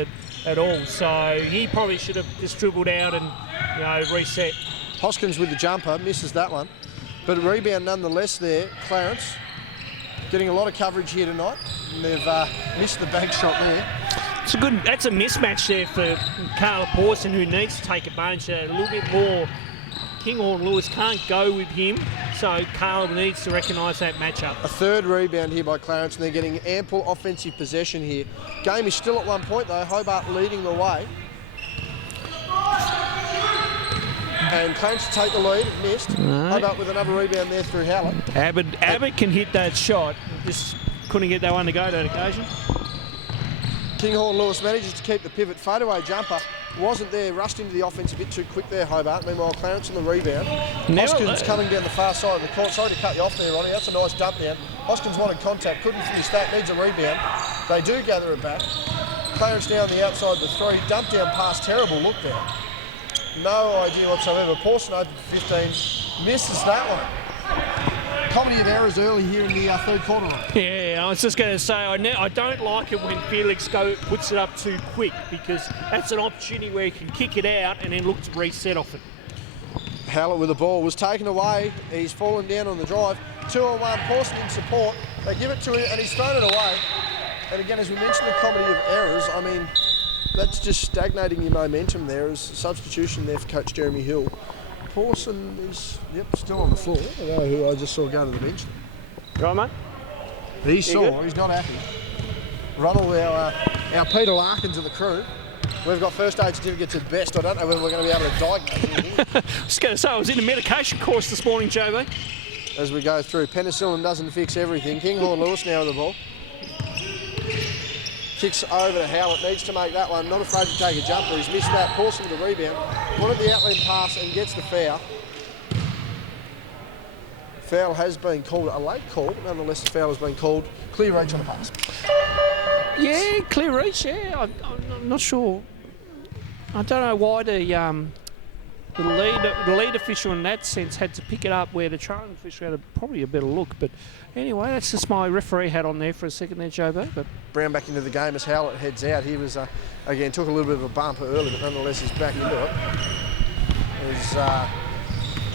at all. So he probably should have just dribbled out and reset. Hoskins with the jumper, misses that one. But a rebound nonetheless there, Clarence. Getting a lot of coverage here tonight. And they've missed the bag shot there. That's a mismatch there for Carla Pawson, who needs to take advantage of that a little bit more. Kinghorn Lewis can't go with him, so Carla needs to recognise that matchup. A third rebound here by Clarence, and they're getting ample offensive possession here. Game is still at 1 point though. Hobart leading the way. And Clarence to take the lead, missed. Hobart with another rebound there through Howlett. Abbott can hit that shot, just couldn't get that one to go that occasion. Kinghorn Lewis manages to keep the pivot. Fadeaway jumper wasn't there, rushed into the offense a bit too quick there, Hobart. Meanwhile, Clarence on the rebound. Hoskins coming down the far side of the court. Sorry to cut you off there, Ronnie. That's a nice dump down. Hoskins wanted contact, couldn't finish that, needs a rebound. They do gather it back. Clarence down the outside of the three. Dump down pass, terrible look there. No idea whatsoever. Pawson over 15, misses that one. Comedy of errors early here in the third quarter. Yeah, I was just going to say, I don't like it when Felix puts it up too quick, because that's an opportunity where he can kick it out and then look to reset off it. Howlett with the ball was taken away. He's fallen down on the drive. 2-on-1, Pawson in support. They give it to him and he's thrown it away. And again, as we mentioned, the comedy of errors, I mean, that's just stagnating your momentum there as substitution there for Coach Jeremy Hill. Pawson is, still on the floor. I don't know who I just saw go to the bench. Right, mate? He's sore, he's not happy. Ronald, our Peter Larkins of the crew. We've got first aid certificates at best. I don't know whether we're going to be able to diagnose anything. I was going to say, I was in a medication course this morning, JB. As we go through, penicillin doesn't fix everything. Kinghorn Lewis now with the ball. Kicks over to Howlett, needs to make that one. Not afraid to take a jumper. He's missed that. Pawson with the rebound. Wanted the outlet pass and gets the foul. Foul has been called, a late call, but nonetheless the foul has been called. Clear reach on the pass. Yeah, clear reach, yeah. I'm not sure. I don't know why the lead official in that sense had to pick it up where the trailing official had probably a better look. But anyway, that's just my referee hat on there for a second there, JB. But Brown back into the game as Howlett heads out. He was, again, took a little bit of a bump early, but nonetheless he's back into it. There's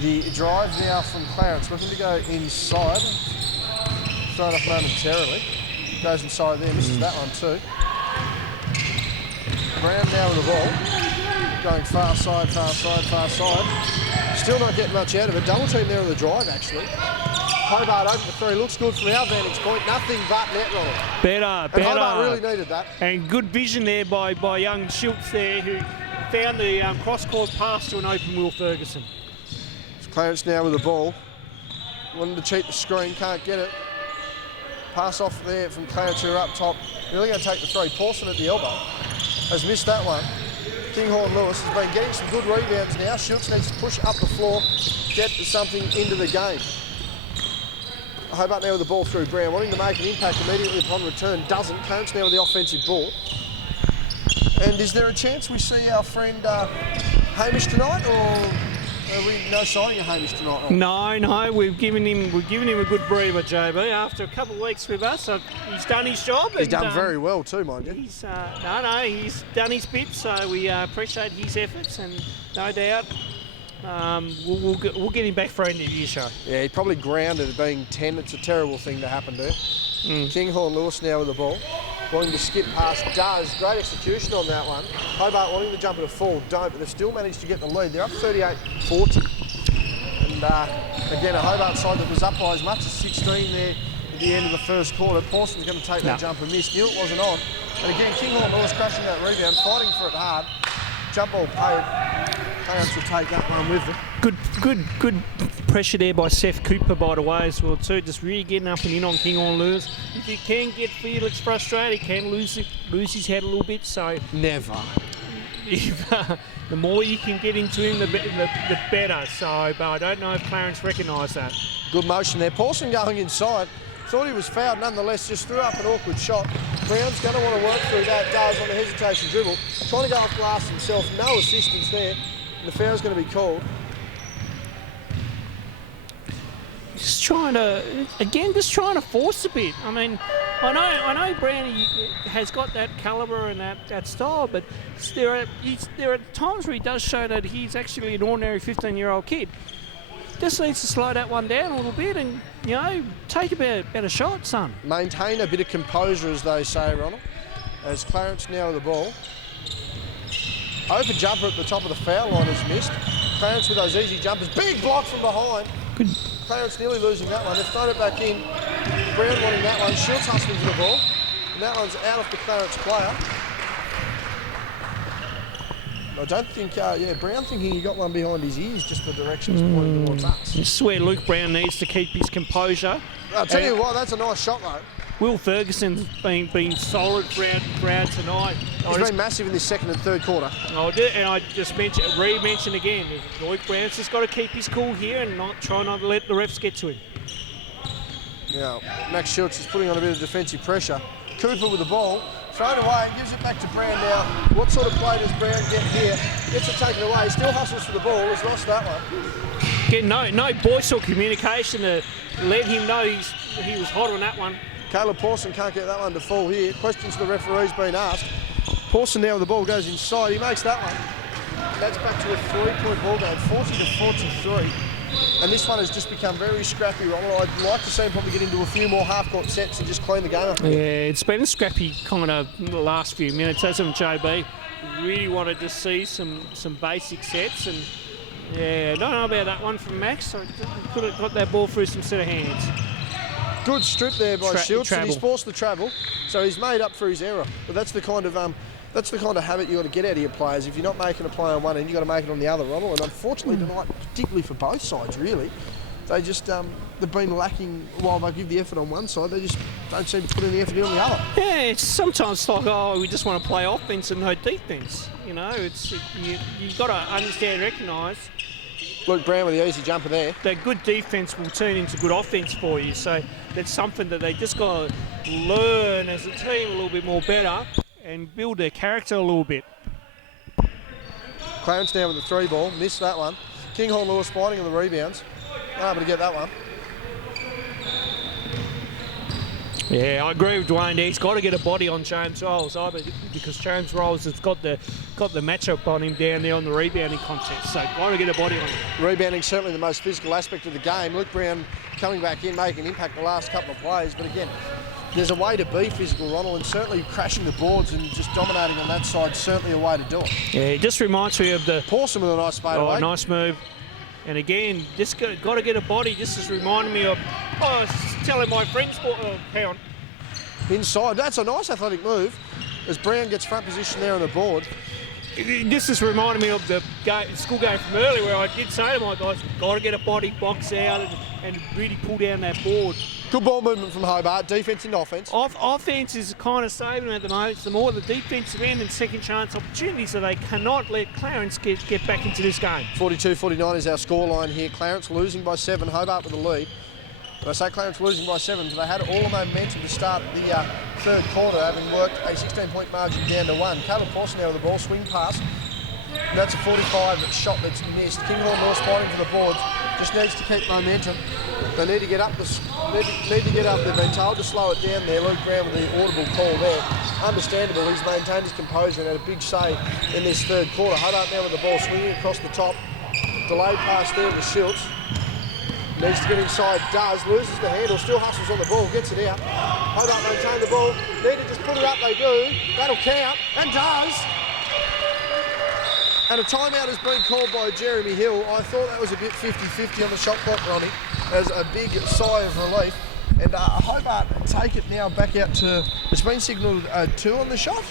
the drive now from Clarence, looking to go inside. Thrown up momentarily. Goes inside there, misses that one too. Brown now with the ball. Going far side. Still not getting much out of it. Double team there on the drive, actually. Hobart open the three. Looks good from our vantage point. Nothing but net rolling. Better. Hobart really needed that. And good vision there by young Schultz there, who found the cross-court pass to an open Will Ferguson. It's Clarence now with the ball. Wanting to cheat the screen, can't get it. Pass off there from Clarence who are up top. Really going to take the three. Pawson at the elbow. Has missed that one. Kinghorn Lewis has been getting some good rebounds now. Schultz needs to push up the floor, get something into the game. Hobart now with the ball through Brown, wanting to make an impact immediately upon return. Doesn't. Clarence now with the offensive ball. And is there a chance we see our friend Hamish tonight, or are we no signing of Hamish tonight? No, we've given him a good breather, JB. After a couple of weeks with us, he's done his job. He's done very well too, mind you. He's he's done his bit, so we appreciate his efforts, and no doubt we'll get him back for end of the year show. Yeah, he probably grounded at being 10. It's a terrible thing to happen to him. Kinghorn Lewis now with the ball. Wanting to skip past, does. Great execution on that one. Hobart wanting to jump at a full, don't, but they've still managed to get the lead. They're up 38-40. And again, a Hobart side that was up by as much as 16 there at the end of the first quarter. Pawson's going to take that jump and miss. Knew it wasn't on. And again, Kinghorn Lewis crushing that rebound, fighting for it hard. Jump ball paid. Clarence will take that one with them. Good pressure there by Seth Cooper, by the way, as well too. Just really getting up and in on Kinghorn Lewis. If you can get Felix frustrated, he can lose his head a little bit. So never. The more you can get into him, the better. So, but I don't know if Clarence recognised that. Good motion there. Pawson going inside. Thought he was fouled, nonetheless, just threw up an awkward shot. Brown's going to want to work through that, does on the hesitation dribble. Trying to go off glass himself, no assistance there. And the foul's going to be called. Just trying to force a bit. I mean, I know Brownie has got that calibre and that style, but there are times where he does show that he's actually an ordinary 15-year-old kid. Just needs to slow that one down a little bit and, take a better shot, son. Maintain a bit of composure, as they say, Ronald. As Clarence now with the ball. Open jumper at the top of the foul line is missed. Clarence with those easy jumpers. Big block from behind. Good. Clarence nearly losing that one. They've thrown it back in. Brown wanting that one. Schultz hustling for the ball. And that one's out of the Clarence player. I don't think, Brown thinking he got one behind his ears, just the directions pointing towards us. This is where Luke Brown needs to keep his composure. I'll tell you what, that's a nice shot, though. Will Ferguson's been solid throughout tonight. He's been massive in this second and third quarter. I just re-mention again, Luke Brown's just got to keep his cool here and try not to let the refs get to him. Yeah, Max Schultz is putting on a bit of defensive pressure. Cooper with the ball. Thrown away, gives it back to Brown now. What sort of play does Brown get here? Gets it taken away, still hustles for the ball, has lost that one. Again, no voice or communication to let him know he was hot on that one. Caleb Pawson can't get that one to fall here. Questions to the referee's been asked. Pawson now with the ball goes inside, he makes that one. That's back to a 3-point ball game, 40-43. And this one has just become very scrappy, Ronald. I'd like to see him probably get into a few more half-court sets and just clean the game up. Yeah, it's been a scrappy kind of the last few minutes, hasn't it, JB? Really wanted to see some basic sets, and yeah, don't know about that one from Max. So could have got that ball through some set of hands. Good strip there by Schultz, and he's forced the travel, so he's made up for his error. But that's the kind of habit you got to get out of your players. If you're not making a play on one end, you got to make it on the other, Ronald. And unfortunately tonight, particularly for both sides, really, they just they've been lacking. While they give the effort on one side, they just don't seem to put any effort in on the other. Yeah, it's sometimes like, we just want to play offense and no defense. You've got to understand and recognise. Luke Brown with the easy jumper there. That good defence will turn into good offence for you. So that's something that they just got to learn as a team a little bit more better and build their character a little bit. Clarence now with the 3 ball, missed that one. Kinghorn Lewis fighting on the rebounds. Not able to get that one. Yeah, I agree with Dwayne there. He's got to get a body on James Rolls, because James Rolls has got the matchup on him down there on the rebounding contest. So got to get a body on him. Rebounding certainly the most physical aspect of the game. Luke Brown coming back in, making an impact the last couple of plays. But again, there's a way to be physical, Ronald, and certainly crashing the boards and just dominating on that side, certainly a way to do it. Yeah, it just reminds me of the... Pawson with a nice fade away. Nice move. And again, just got to get a body. This is reminding me of... I was telling my friends... hang on. Inside. That's a nice athletic move as Brown gets front position there on the board. this has reminded me of the school game from earlier where I did say to my guys, got to get a body box out and really pull down that board. Good ball movement from Hobart, defence and offence. Offence is kind of saving them at the moment. It's the more the defensive end and second chance opportunities, so they cannot let Clarence get back into this game. 42-49 is our scoreline here. Clarence losing by 7, Hobart with the lead. But I say Clarence losing by 7, but they had all the momentum to start the third quarter, having worked a 16-point margin down to 1. Caleb Pawson now with the ball, swing pass. And that's a 45 shot that's missed. Kinghorn North fighting for the boards. Just needs to keep momentum. They need to get up. Need to get up. They've been told to slow it down there. Luke Brown with the audible call there. Understandable. He's maintained his composure and had a big say in this third quarter. Hobart now with the ball, swinging across the top. Delayed pass there to Schultz. Needs to get inside, does, loses the handle, still hustles on the ball, gets it out. Hobart maintain the ball, need to just put it up, they do. That'll count, and does. And a timeout has been called by Jeremy Hill. I thought that was a bit 50-50 on the shot clock, Ronnie, as a big sigh of relief. And Hobart take it now back out to, it's been signalled 2 on the shot.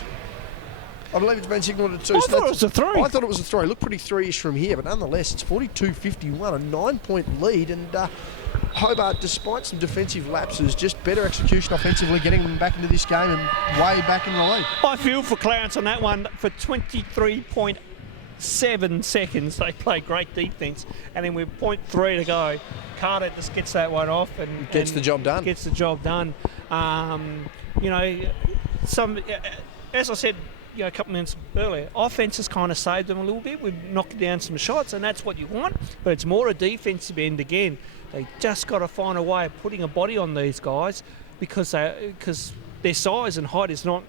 I believe it's been signalled at 2. I thought it was a 3. I thought it was a 3. Looked pretty 3-ish from here, but nonetheless, it's 42-51, a 9-point lead. And Hobart, despite some defensive lapses, just better execution offensively, getting them back into this game and way back in the lead. I feel for Clarence on that one. For 23.7 seconds, they play great defence, and then with 0.3 to go, Carter just gets that one off and gets the job done. Gets the job done. You know, as I said, a couple minutes earlier, offense has kind of saved them a little bit. We've knocked down some shots, and that's what you want. But it's more a defensive end again. They just got to find a way of putting a body on these guys because their size and height is not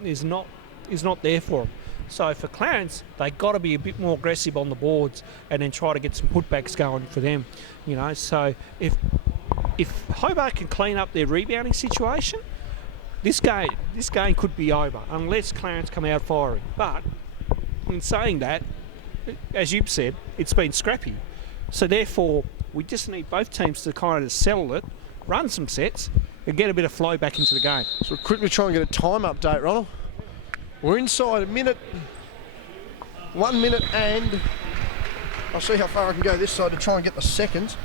there for them. So for Clarence, they got to be a bit more aggressive on the boards and then try to get some putbacks going for them. So if Hobart can clean up their rebounding situation, this game could be over unless Clarence come out firing. But in saying that, as you've said, it's been scrappy. So therefore, we just need both teams to kind of settle it, run some sets, and get a bit of flow back into the game. So we'll quickly try and get a time update, Ronald. We're inside a minute, 1 minute, and I'll see how far I can go this side to try and get the seconds.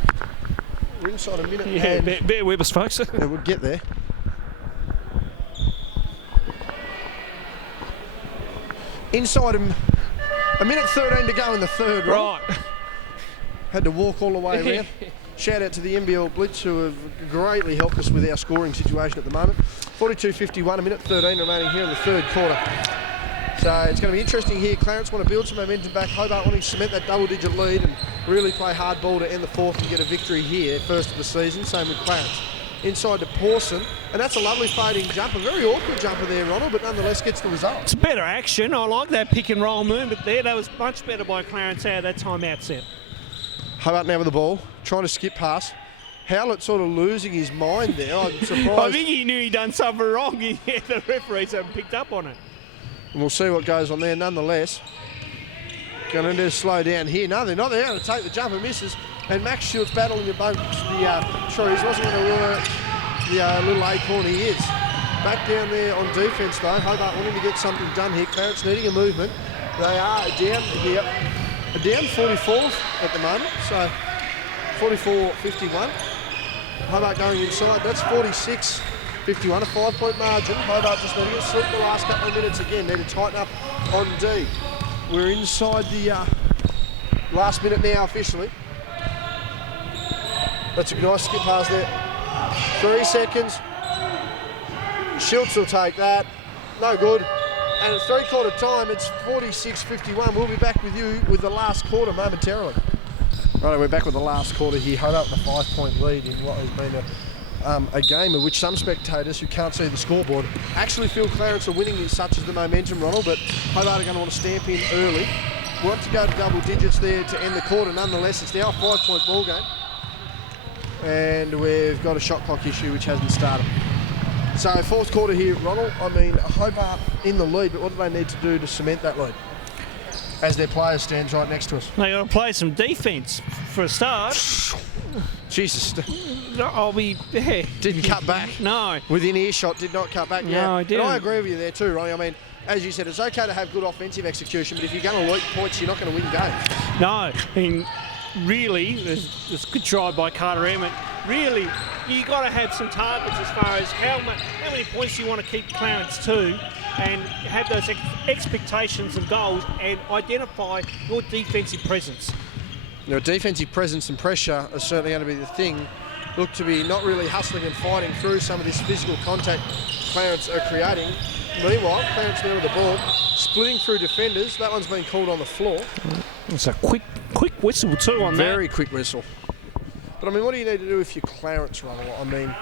We're inside a minute. Yeah, bear with us, folks. Yeah, we'll get there. Inside a minute 13 to go in the third, right? Had to walk all the way around. Shout out to the NBL Blitz who have greatly helped us with our scoring situation at the moment. 42-51, a minute 13 remaining here in the third quarter. So it's going to be interesting here. Clarence want to build some momentum back. Hobart wanting to cement that double-digit lead and really play hard ball to end the fourth and get a victory here, first of the season. Same with Clarence. Inside to Pawson, and that's a lovely fading jumper. Very awkward jumper there, Ronald, but nonetheless gets the result. It's better action. I like that pick and roll movement there. That was much better by Clarence out of that timeout set. Hobart now with the ball, trying to skip pass. Howlett sort of losing his mind there. I'm surprised. I think he knew he'd done something wrong. The referees haven't picked up on it. And we'll see what goes on there nonetheless. Going to slow down here. No, they're not. They're going to take the jumper, misses. And Max Schultz battling amongst the trees. Wasn't going to work the little acorn he is. Back down there on defence though. Hobart wanting to get something done here. Clarence needing a movement. They are down here. Down 44 at the moment. So 44-51. Hobart going inside. That's 46-51. A 5-point margin. Hobart just letting it slip the last couple of minutes again. Need to tighten up on D. We're inside the last minute now officially. That's a nice skip pass there. 3 seconds. Schultz will take that. No good. And at 3-quarter time, it's 46-51. We'll be back with you with the last quarter momentarily. Right, we're back with the last quarter here. Hobart with a 5-point lead in what has been a game in which some spectators who can't see the scoreboard actually feel Clarence are winning, such as the momentum, Ronald, but Hobart are going to want to stamp in early. Want to go to double digits there to end the quarter. Nonetheless, it's now a 5-point ball game. And we've got a shot clock issue which hasn't started. So fourth quarter here, Ronald. I mean, Hobart in the lead, but what do they need to do to cement that lead? As their player stands right next to us. They got to play some defence. for a start. Jesus. I'll be... Yeah. Didn't cut back. No. Within earshot, did not cut back. No, I didn't. And I agree with you there too, Ronnie. I mean, as you said, it's okay to have good offensive execution, but if you're going to leak points, you're not going to win games. No. And really, there's a good try by Carter Emmett. Really, you got to have some targets as far as how many points you want to keep Clarence to, and have those expectations and goals, and identify your defensive presence. Defensive presence and pressure are certainly going to be the thing. Look to be not really hustling and fighting through some of this physical contact Clarence are creating. Meanwhile, Clarence there with the ball, splitting through defenders. That one's been called on the floor. It's a quick whistle too on that. Very quick whistle. But I mean, what do you need to do if you're Clarence, Ronald? I mean,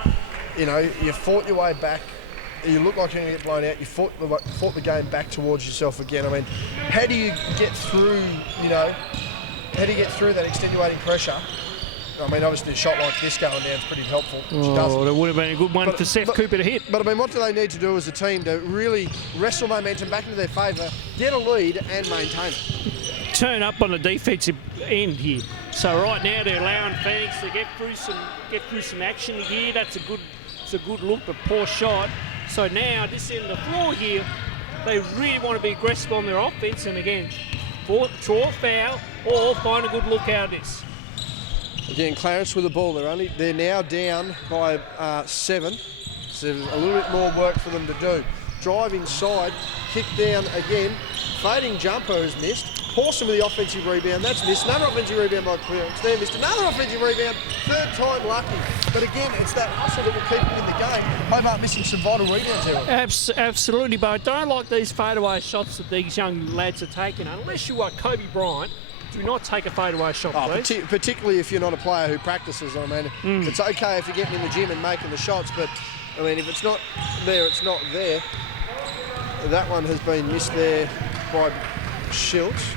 you fought your way back. You look like you're going to get blown out. You fought the game back towards yourself again. I mean, how do you get through, how do you get through that extenuating pressure? I mean, obviously a shot like this going down is pretty helpful. That would have been a good one for Seth Cooper to hit. But I mean, what do they need to do as a team to really wrestle momentum back into their favour, get a lead and maintain it? Turn up on the defensive end here. So right now they're allowing Fangs to get through some action here. It's a good look, but poor shot. So now this end of the floor here, they really want to be aggressive on their offense, and again, draw a foul or find a good look out of this. Again, Clarence with the ball. They're now down by 7. So there's a little bit more work for them to do. Drive inside, kick down again. Fading jumper is missed. Pawson with the offensive rebound. That's missed. Another offensive rebound by Clarence. There missed another offensive rebound. Third time lucky. But again, it's that hustle that will keep them in the game. Hobart missing some vital rebounds here. Absolutely, but I don't like these fadeaway shots that these young lads are taking. Unless you are Kobe Bryant, do not take a fadeaway shot, please. Particularly if you're not a player who practices. I mean, it's okay if you're getting in the gym and making the shots, but I mean, if it's not there, it's not there. That one has been missed there by Schultz.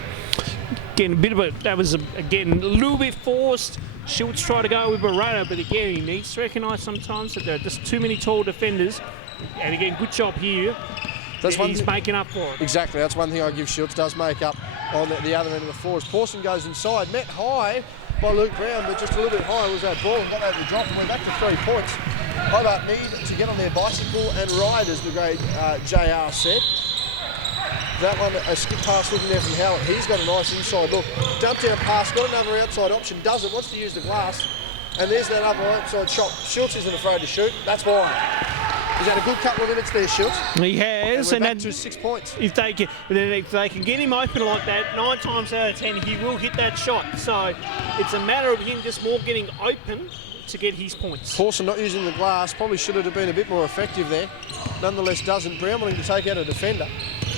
Again, that was a little bit forced. Schultz tried to go with Barreto, but again, he needs to recognise sometimes that there are just too many tall defenders. And again, good job here. He's making up for it. Exactly, that's one thing I give Schultz, does make up on the other end of the floor. As Pawson goes inside, met high by Luke Brown, but just a little bit high was that ball and got over the drop and went back to 3 points. Hobart need to get on their bicycle and ride, as the great JR said. That one, a skip pass looking there from Howard. He's got a nice inside look. Dumped down pass, got another outside option, does it, wants to use the glass. And there's that other outside shot. Schultz isn't afraid to shoot. That's why. He's had a good couple of minutes there, Schultz. He has, and back to 6 points. If they can get him open like that, 9 times out of 10, he will hit that shot. So it's a matter of him just more getting open to get his points. Pawson not using the glass, probably should have been a bit more effective there. Nonetheless, doesn't. Brown wanting to take out a defender.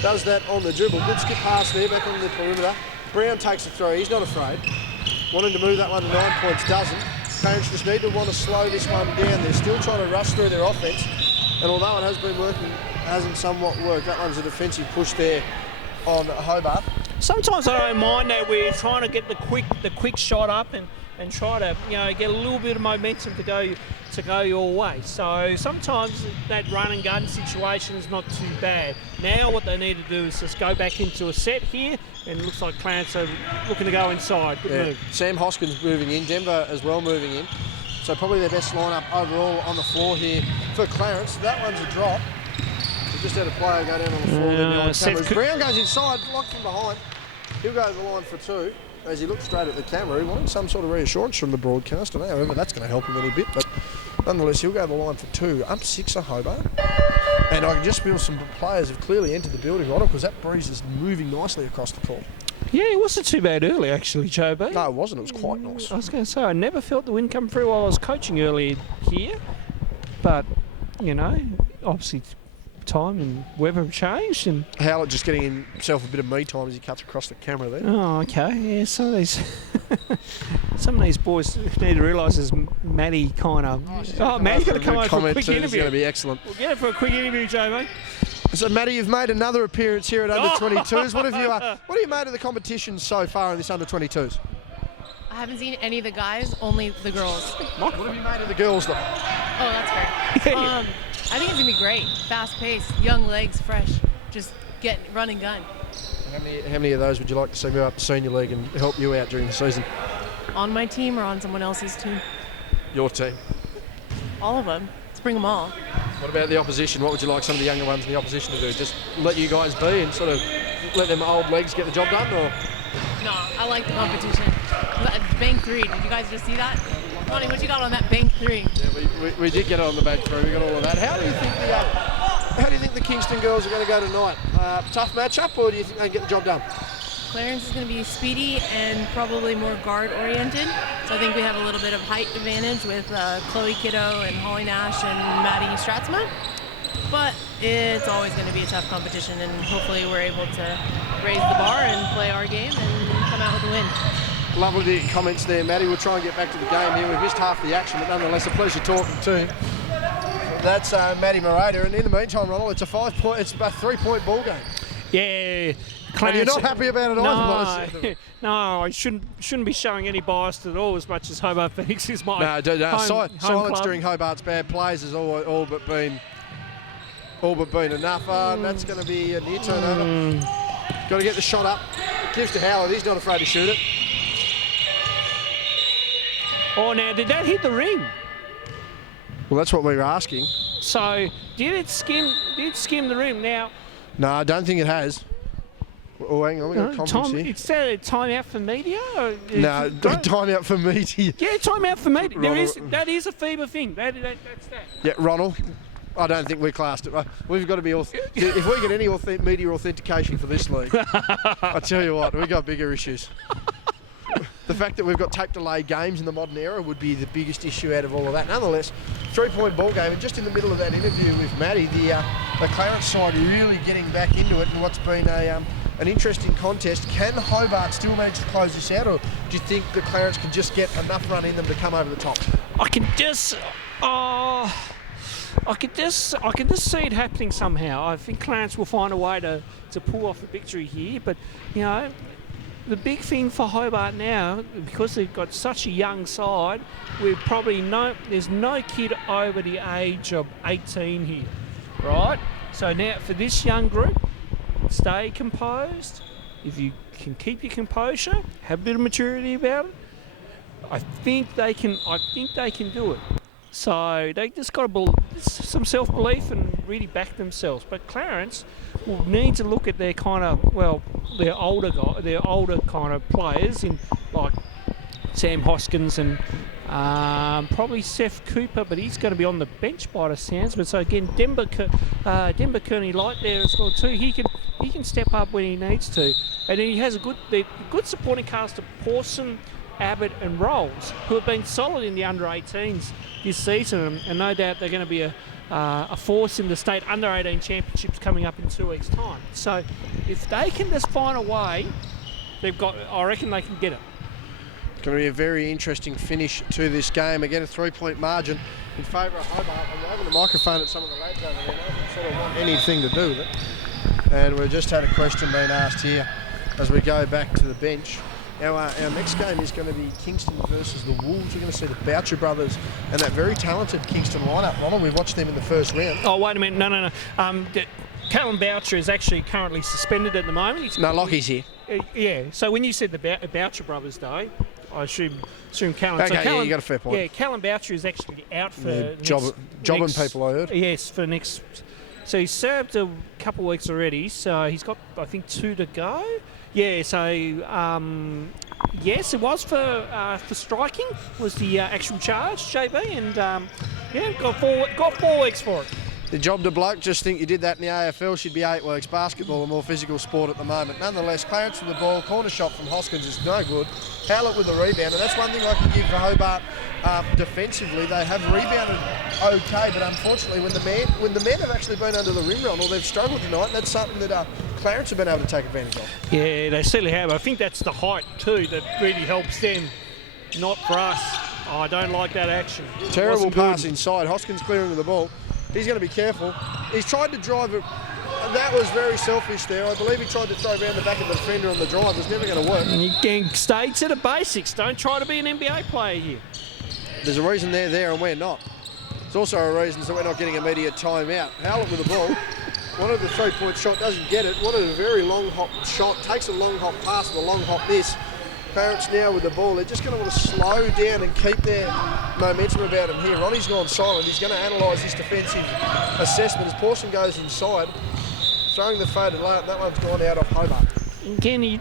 Does that on the dribble. Good skip pass there, back on the perimeter. Brown takes a throw. He's not afraid. Wanting to move that one to 9 points, doesn't. Clarence just need to want to slow this one down. They're still trying to rush through their offense. And although it has been working, hasn't somewhat worked. That one's a defensive push there on Hobart. Sometimes I don't mind that we're trying to get the quick shot up and try to get a little bit of momentum to go your way. So sometimes that run and gun situation is not too bad. Now what they need to do is just go back into a set here, and it looks like Clarence are looking to go inside. Good move. Sam Hoskins moving in, Denver as well moving in. So probably their best lineup overall on the floor here for Clarence. That one's a drop. We just had a player go down on the floor. Brown goes inside, blocked from behind. He'll go to the line for 2. As he looks straight at the camera, he wanted some sort of reassurance from the broadcast. I don't know whether that's going to help him any bit, but nonetheless, he'll go to the line for 2. Up 6 are Hobart. And I can just feel some players have clearly entered the building, Ronald, because that breeze is moving nicely across the court. Yeah, it wasn't too bad early, actually, JB. No, it wasn't. It was quite nice. I was going to say, I never felt the wind come through while I was coaching earlier here. But, obviously time and weather have changed. And Howlett just getting himself a bit of me time as he cuts across the camera there. Oh, okay. Yeah, some of these boys need to realise there's Matty kind of... Matty's going to come over for a quick interview. It's going to be excellent. We'll get it for a quick interview, JB. So, Matty, you've made another appearance here at Under-22s. What have you made of the competition so far in this Under-22s? I haven't seen any of the guys, only the girls. What have you made of the girls, though? Oh, that's great. I think it's going to be great. Fast-paced, young legs, fresh. Just run and gun. How many of those would you like to see move up to Senior League and help you out during the season? on my team or on someone else's team? Your team. All of them. Let's bring them all. What about the opposition? What would you like some of the younger ones in the opposition to do? Just let you guys be and sort of let them old legs get the job done, or? No, I like the competition. Bank 3, did you guys just see that? Ronnie, what you got on that bank 3? Yeah, we did get it on the bank 3. We got all of that. How do you think the Kingston girls are going to go tonight? Tough matchup, or do you think they can get the job done? Clarence is going to be speedy and probably more guard-oriented. So I think we have a little bit of height advantage with Chloe Kiddo and Holly Nash and Maddie Stratzma. But it's always going to be a tough competition, and hopefully we're able to raise the bar and play our game and come out with a win. Lovely comments there, Maddie. We'll try and get back to the game here. We've missed half the action, but nonetheless, a pleasure talking to him. That's Maddie Morata, and in the meantime, Ronald, it's a 3-point ball game. Yeah. And you're not happy about it either. No, I shouldn't be showing any bias at all, as much as Hobart Phoenix is my home silence club. during Hobart's bad plays has all but been enough. That's going to be a near turnover. Got to get the shot up. Gives to Howard. He's not afraid to shoot it. Oh, now did that hit the ring? Well, that's what we were asking. So did it skim the rim? Now. No, I don't think it has. Oh, hang on, we got comments here. Is that a timeout for media? No, timeout for media. Yeah, timeout for media. That is a FIBA thing. That's that. Yeah, Ronald. I don't think we classed it. We've got to be. If we get any media authentication for this league, I tell you what, we've got bigger issues. The fact that we've got tape delayed games in the modern era would be the biggest issue out of all of that. Nonetheless, 3-point ball game, and just in the middle of that interview with Maddie, the Clarence side really getting back into it, and what's been an interesting contest. Can Hobart still manage to close this out, or do you think the Clarence can just get enough run in them to come over the top? I can just see it happening somehow. I think Clarence will find a way to pull off a victory here, but you know. The big thing for Hobart now, because they've got such a young side, there's no kid over the age of 18 here, right? So now for this young group, stay composed. If you can keep your composure, have a bit of maturity about it, I think they can do it. So they just got to build some self-belief and really back themselves. But Clarence will need to look at their their older kind of players in like Sam Hoskins and probably Seth Cooper, but he's going to be on the bench by the sounds. But so again, Denver Kearney Light there as well too. He can step up when he needs to, and he has a good supporting cast of Pawson, Abbott and Rolls, who have been solid in the under-18s this season, and no doubt they're going to be a force in the state under-18 championships coming up in 2 weeks' time. So if they can just find a way, I reckon they can get it. It's going to be a very interesting finish to this game. Again, a 3-point margin in favour of Hobart. I'm waving the microphone at some of the lads over there. They don't sort of want anything to do with it. And we've just had a question being asked here as we go back to the bench. Our next game is going to be Kingston versus the Wolves. We're going to see the Boucher brothers and that very talented Kingston lineup. Ronald, we watched them in the first round. Oh, wait a minute. No. Callum Boucher is actually currently suspended at the moment. Lockie's here. Yeah, so when you said the Boucher brothers day, I assume Callum. Okay, so Callum, you got a fair point. Yeah, Callum Boucher is actually out for jobbing people, I heard. Yes, for next. So he's served a couple of weeks already, so he's got, I think, 2 to go. Yeah, so yes, it was for striking was the actual charge, JB, and got 4 weeks for it. The job to bloke, just think you did that in the AFL, should be 8 weeks. Basketball, a more physical sport at the moment. Nonetheless, Clarence with the ball, corner shot from Hoskins is no good. Howlett with the rebound, and that's one thing I can give for Hobart defensively. They have rebounded okay, but unfortunately when the men have actually been under the rim, Ronald, they've struggled tonight, and that's something that Clarence have been able to take advantage of. Yeah, they certainly have. I think that's the height too that really helps them, not for us. Oh, I don't like that action. Terrible pass inside. Hoskins clearing the ball. He's going to be careful. He's tried to drive it. That was very selfish there. I believe he tried to throw around the back of the defender on the drive. It was never going to work. You can stay to the basics. Don't try to be an NBA player here. There's a reason they're there and we're not. There's also a reason that we're not getting immediate timeout. Howlett with the ball. Wanted the 3-point shot, doesn't get it. Wanted a very long hop shot. Takes a long hop pass with a long hop miss. Clarence now with the ball. They're just going to want to slow down and keep their momentum about him here. Ronnie's gone silent. He's going to analyse this defensive assessment as Pawson goes inside, throwing the faded layup. That one's gone out of Hobart. Again,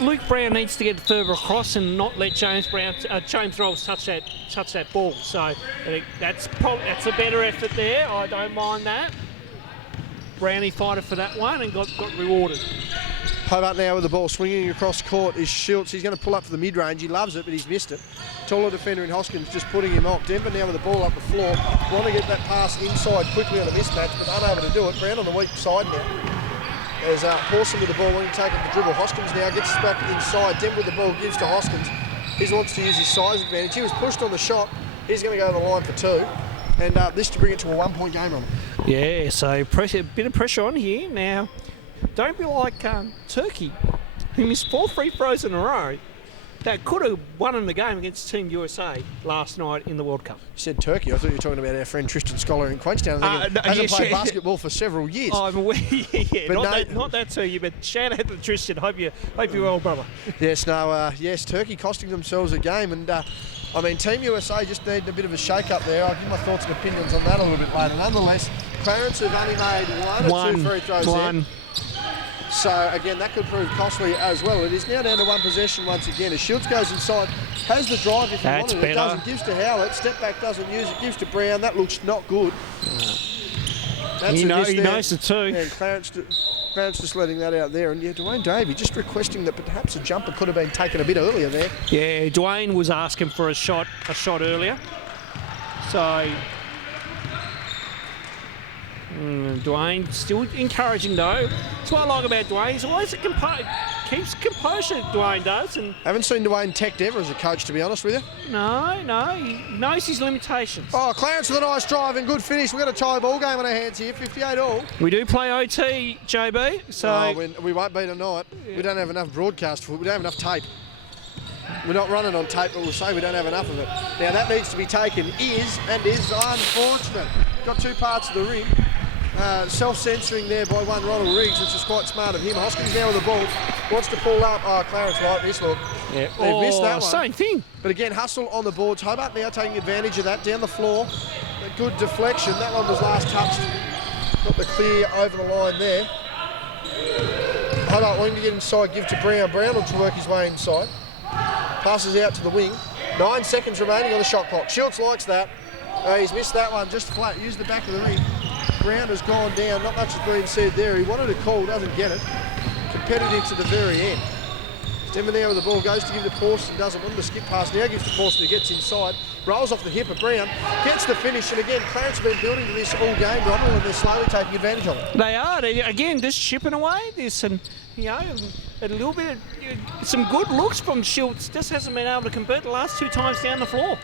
Luke Brown needs to get further across and not let James Rolls touch that ball. So I think that's a better effort there. I don't mind that. Brownie fighted for that one and got rewarded. Hobart now with the ball, swinging across court is Schultz. He's going to pull up for the mid-range. He loves it, but he's missed it. Taller defender in Hoskins just putting him off. Denver now with the ball up the floor. Want to get that pass inside quickly on a mismatch, but unable to do it. Brown on the weak side now. There's Pawson with the ball, wanting to take up the dribble. Hoskins now gets back inside. Denver with the ball, gives to Hoskins. He wants to use his size advantage. He was pushed on the shot. He's going to go to the line for 2. And this to bring it to a 1-point game on him. Yeah, so a bit of pressure on here. Now, don't be like Turkey, who missed 4 free throws in a row. That could have won in the game against Team USA last night in the World Cup. You said Turkey. I thought you were talking about our friend Tristan Scholar in Queenstown. Hasn't played basketball for several years. I'm aware, not that Turkey, but shout out to Tristan. Hope you're well, brother. Yes, Turkey costing themselves a game. And, Team USA just need a bit of a shake-up there. I'll give my thoughts and opinions on that a little bit later. Nonetheless, Clarence have only made one or 2 free throws there. So, again, that could prove costly as well. It is now down to 1 possession once again. As Schultz goes inside, has the drive if he wanted it. Doesn't. Gives to Howlett. Step back, doesn't use it. Gives to Brown. That looks not good. That's he knows it too. And Clarence just letting that out there. And, Dwayne Davey just requesting that perhaps a jumper could have been taken a bit earlier there. Yeah, Dwayne was asking for a shot earlier. So... Dwayne still encouraging though. That's what I like about Dwayne. He's always keeps composure. Dwayne does. And haven't seen Dwayne teched ever as a coach, to be honest with you. No, he knows his limitations. Oh, Clarence with a nice drive and good finish. We've got a tie ball game on our hands here, 58 all. We do play OT, JB. So we won't be tonight. Yeah. We don't have enough broadcast. We don't have enough tape. We're not running on tape, but we'll say we don't have enough of it. Now that needs to be taken. Is unfortunate. Got 2 parts of the ring. Self-censoring there by one Ronald Riggs, which is quite smart of him. Hoskins now with the ball, wants to pull up. Oh, Clarence like this, look. Yeah. They've missed that one. Same thing. But again, hustle on the boards. Hobart now taking advantage of that down the floor. A good deflection. That one was last touched. Got the clear over the line there. Hobart wanting to get inside, give to Brown. Brown will work his way inside. Passes out to the wing. 9 seconds remaining on the shot clock. Schultz likes that. He's missed that one just flat. Use the back of the ring. Brown has gone down. Not much has been said there. He wanted a call, doesn't get it. Competitive to the very end. Stemmer there with the ball. Goes to give to Pawson. Doesn't want to skip pass. Now gives to Pawson, who gets inside. Rolls off the hip of Brown. Gets the finish. And again, Clarence has been building to this all game, Ronald, and they're slowly taking advantage of it. They are. Again, just chipping away. There's some, a little bit of some good looks from Schultz. Just hasn't been able to convert the last 2 times down the floor.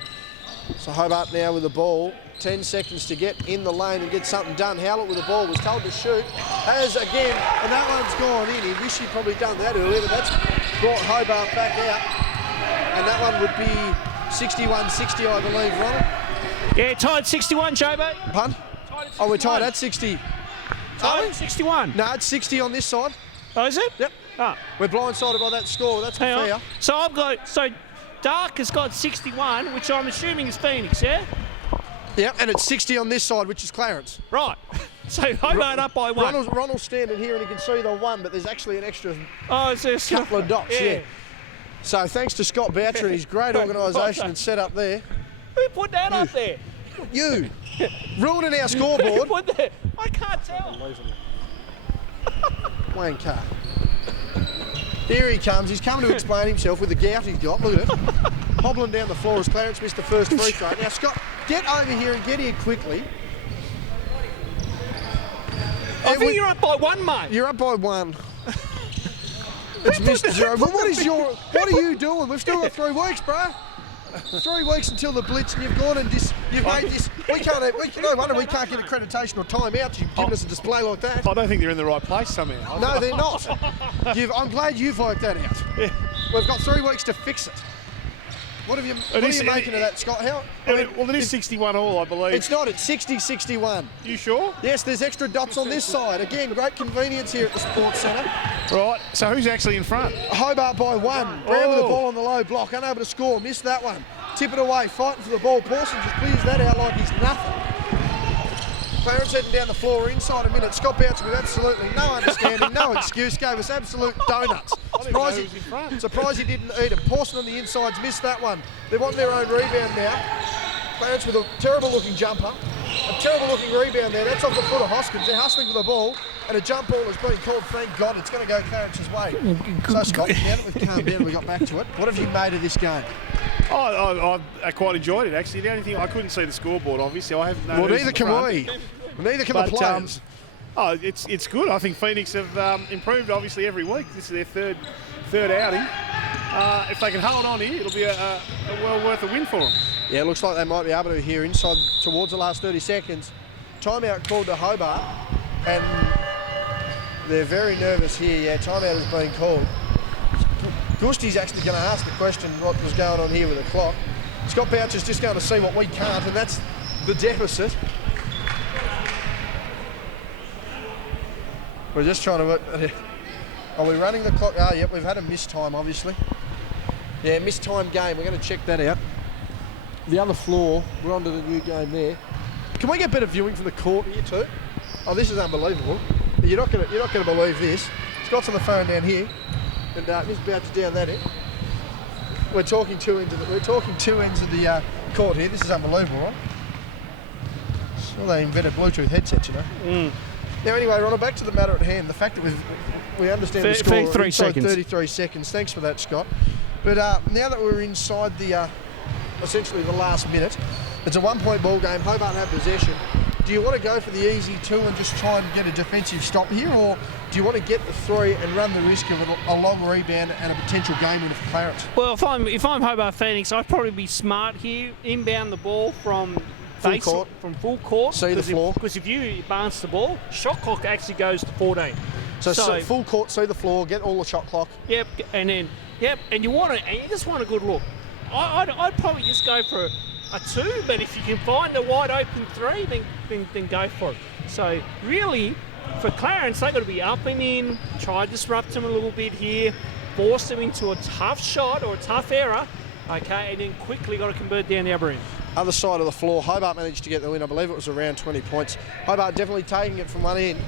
So Hobart now with the ball. 10 seconds to get in the lane and get something done. Howlett with the ball was told to shoot. Has again, and that one's gone in. He wished he'd probably done that earlier, but that's brought Hobart back out. And that one would be 61-60, I believe, Ronald. Yeah, tied 61, JB. Pun? Oh, we're tied at 60. Tied at 61. No, it's 60 on this side. Oh, is it? Yep. Ah. We're blindsided by that score. That's fair. So Dark has got 61, which I'm assuming is Phoenix, yeah? Yep, and it's 60 on this side, which is Clarence. Right. So Hobart up by 1. Ronald's standing here and he can see the 1, but there's actually an extra it's couple of dots, yeah. So thanks to Scott Boucher and his great organisation and set up there. Who put that up there? You. Ruining our scoreboard. Who put that? I can't tell. Wayne Carr. Here he comes. He's coming to explain himself with the gout he's got. Look at it. Hobbling down the floor as Clarence missed the first free throw. Now, Scott, get over here and get here quickly. I think you're up by 1, mate. You're up by 1. It's Mr. Zero. Well, what are you doing? We've still got 3 weeks, bro. 3 weeks until the blitz, and you've gone and you've made this. No wonder we can't get accreditation or time out to giving us a display like that. I don't think they're in the right place somehow. No, they're not. I'm glad you've worked that out. Yeah. We've got 3 weeks to fix it. What are you making of that, Scott? Well, it is 61 all, I believe. it's not. It's 60-61. You sure? Yes, there's extra dots on this side. Again, great convenience here at the Sports Centre. Right. So who's actually in front? Hobart by 1. Brown with the ball on the low block, unable to score. Missed that one. Tip it away, fighting for the ball. Pawson just clears that out like he's nothing. Clarence heading down the floor inside a minute. Scott bouncing with absolutely no understanding, no excuse. Gave us absolute donuts. Surprised he didn't eat it. Pawson on the inside's missed that one. They want their own rebound now. Clarence with a terrible looking jumper. A terrible looking rebound there. That's off the foot of Hoskins. They're hustling for the ball. And a jump ball has been called. Thank God it's going to go Clarence's way. So Scott, now that we've calmed down, we got back to it. What have you made of this game? I quite enjoyed it, actually. The only thing, I couldn't see the scoreboard, obviously. I haven't known. Well, neither can we. Neither can the players. It's good. I think Phoenix have improved, obviously, every week. This is their third outing. If they can hold on here, it'll be a well worth a win for them. Yeah, it looks like they might be able to here inside towards the last 30 seconds. Timeout called to Hobart, and they're very nervous here. Yeah, timeout has been called. Gusti's actually going to ask the question what was going on here with the clock. Scott Boucher's just going to see what we can't, and that's the deficit. We're just trying to work. Are we running the clock? Oh, yep, we've had a missed time, obviously. Yeah, missed time game. We're going to check that out. The other floor, we're onto the new game there. Can we get better viewing from the court here too? Oh, this is unbelievable. You're not going to believe this. Scott's on the phone down here, and Miss Boucher's down that end. We're talking two ends of the court here. This is unbelievable, right? Well, they invented Bluetooth headsets, you know. Now, anyway, Ronald, back to the matter at hand. The fact that we understand the score 33 seconds. 33 seconds. Thanks for that, Scott. But now that we're inside the essentially the last minute, it's a 1-point ball game. Hobart have possession. Do you want to go for the easy 2 and just try and get a defensive stop here, or do you want to get the 3 and run the risk of a long rebound and a potential game winner for Clarence? Well, if I'm Hobart Phoenix, I'd probably be smart here. Inbound the ball from full court. See the floor. Because if you bounce the ball, shot clock actually goes to 14. So full court, see the floor, get all the shot clock. Yep, and you just want a good look. I'd probably just go for a 2, but if you can find a wide open 3, then go for it. So really, for Clarence, they've got to be up and in, try to disrupt them a little bit here, force them into a tough shot or a tough error, okay, and then quickly got to convert down the other end. Other side of the floor, Hobart managed to get the win. I believe it was around 20 points. Hobart definitely taking it from one end.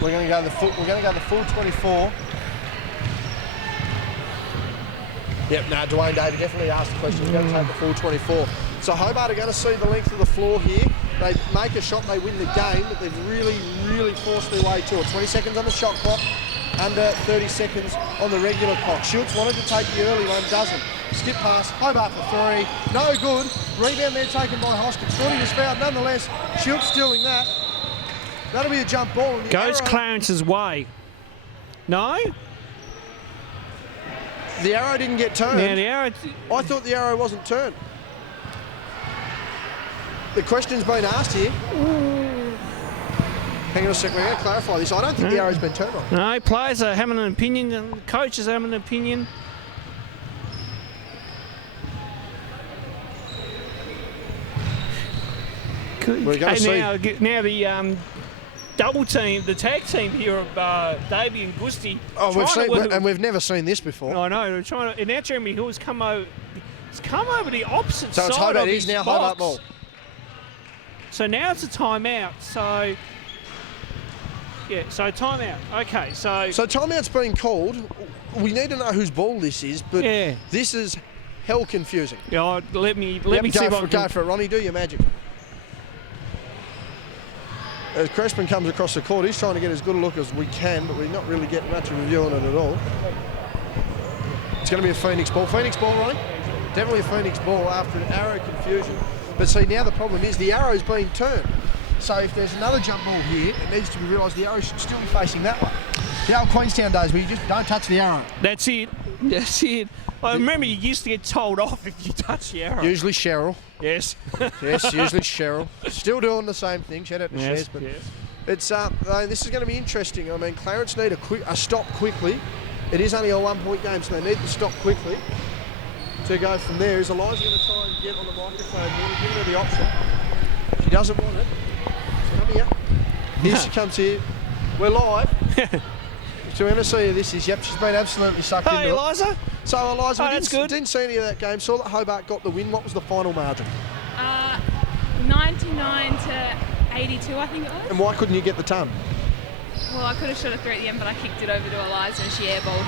We're going to go the full 24. Yep, no, Dwayne Davey definitely asked the question. He's going to take the full 24. So Hobart are going to see the length of the floor here. They make a shot, they win the game, but they've really, really forced their way to it. 20 seconds on the shot clock, under 30 seconds on the regular clock. Schultz wanted to take the early one, doesn't. Skip pass, Hobart for 3, no good. Rebound there taken by Hoskins. Thought he was fouled nonetheless. Schultz stealing that. That'll be a jump ball. And Goes Clarence's way. No? The arrow didn't get turned. Now the arrow... I thought the arrow wasn't turned. The question's been asked here. Hang on a second, we're going to clarify this. I don't think the arrow's been turned on. No, players are having an opinion and coaches are having an opinion. We're going to see. Now the double team, the tag team here of Davey and Gusti. We've never seen this before. I know. And now Jeremy Hill's come over the opposite side So it's Hobart. of He's his now box. Hobart ball. So now it's a timeout. So timeout. Okay, So timeout's been called. We need to know whose ball this is, but this is hell confusing. Yeah, let me see if I can... Go for it, Ronnie. Do your magic. As Crespin comes across the court, he's trying to get as good a look as we can, but we're not really getting much of a view on it at all. It's going to be a Phoenix ball. Phoenix ball, Ronnie? Definitely a Phoenix ball after an arrow confusion. But see, now the problem is the arrow's being turned. So if there's another jump ball here, it needs to be realised the arrow should still be facing that way. The old Queenstown days where you just don't touch the arrow. That's it. I remember you used to get told off if you touch the arrow. Usually Cheryl. Yes. Yes, usually Cheryl. Still doing the same thing. Shout out to Shez. But it's this is going to be interesting. I mean, Clarence need a stop quickly. It is only a 1-point game, so they need to stop quickly. to go from there. Is Eliza going to try and get on the microphone? You want to give her the option. She doesn't want it. So come here. Here she comes here. We're live. So we're going to see who this is. Yep, she's been absolutely sucked into it. Eliza. So Eliza, we that's good. didn't see any of that game. Saw that Hobart got the win. What was the final margin? 99 to 82, I think it was. And why couldn't you get the ton? Well, I could have shot a 3 at the end, but I kicked it over to Eliza and she airballed.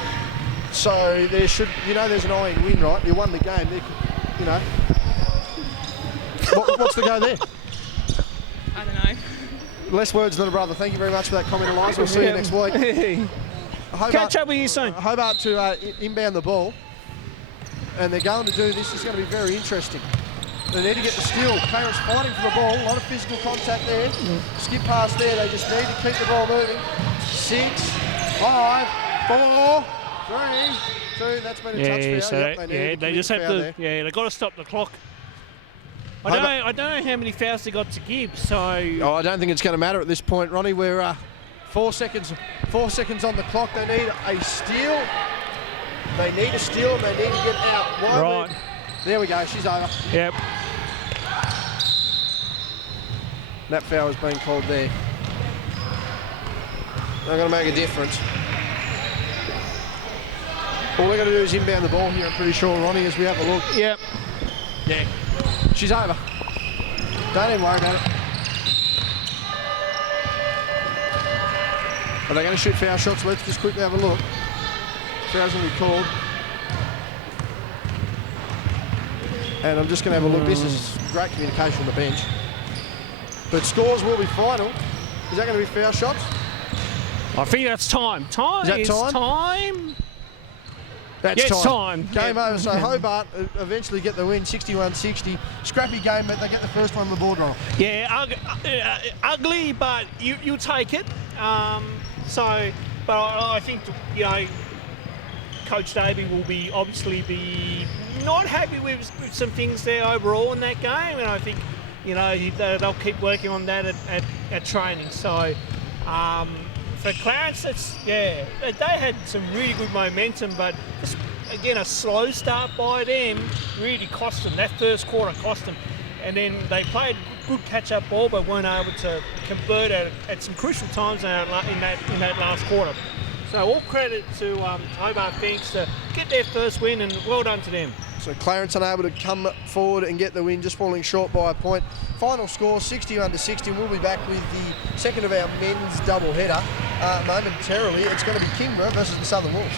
So there should, there's an iron win, right? You won the game. There, what's the go there? I don't know. Less words than a brother. Thank you very much for that comment, Eliza. We'll see you next week. Hobart, Catch up with you soon. Hobart to inbound the ball, and they're going to do this. It's going to be very interesting. They need to get the steal. Clarence fighting for the ball. A lot of physical contact there. Skip past there. They just need to keep the ball moving. 6, 5, 4, 3, 2. That's been a touch foul. Yep, they just have to. Yeah, they got to stop the clock. I don't know how many fouls they got to give. So. Oh, I don't think it's going to matter at this point, Ronnie. We're 4 seconds on the clock. They need a steal. They need a steal. And they need to get out. Right. There we go. She's over. Yep. That foul has been called there. Not going to make a difference. All they're going to do is inbound the ball here, I'm pretty sure, Ronnie, as we have a look. Yep. Yeah. She's over. Don't even worry about it. Are they going to shoot foul shots? Let's just quickly have a look. Fouls will be called. And I'm just going to have a look. This is great communication from the bench. But scores will be final. Is that going to be foul shots? I think that's time. Is that time? That's time. Game over. So Hobart eventually get the win, 61-60. Scrappy game, but they get the first one on the board, Ronald. Yeah, ugly, but you take it. But I think Coach Davey will obviously be not happy with some things there overall in that game, and I think they'll keep working on that at training. So for Clarence, they had some really good momentum, but just again a slow start by them really cost them. That first quarter cost them, and then they played good catch-up ball, but weren't able to convert at some crucial times in that last quarter. So all credit to Hobart Phoenix to get their first win, and well done to them. So Clarence unable to come forward and get the win, just falling short by a point. Final score 61-60. We'll be back with the second of our men's double header momentarily. It's going to be Kingborough versus the Southern Wolves.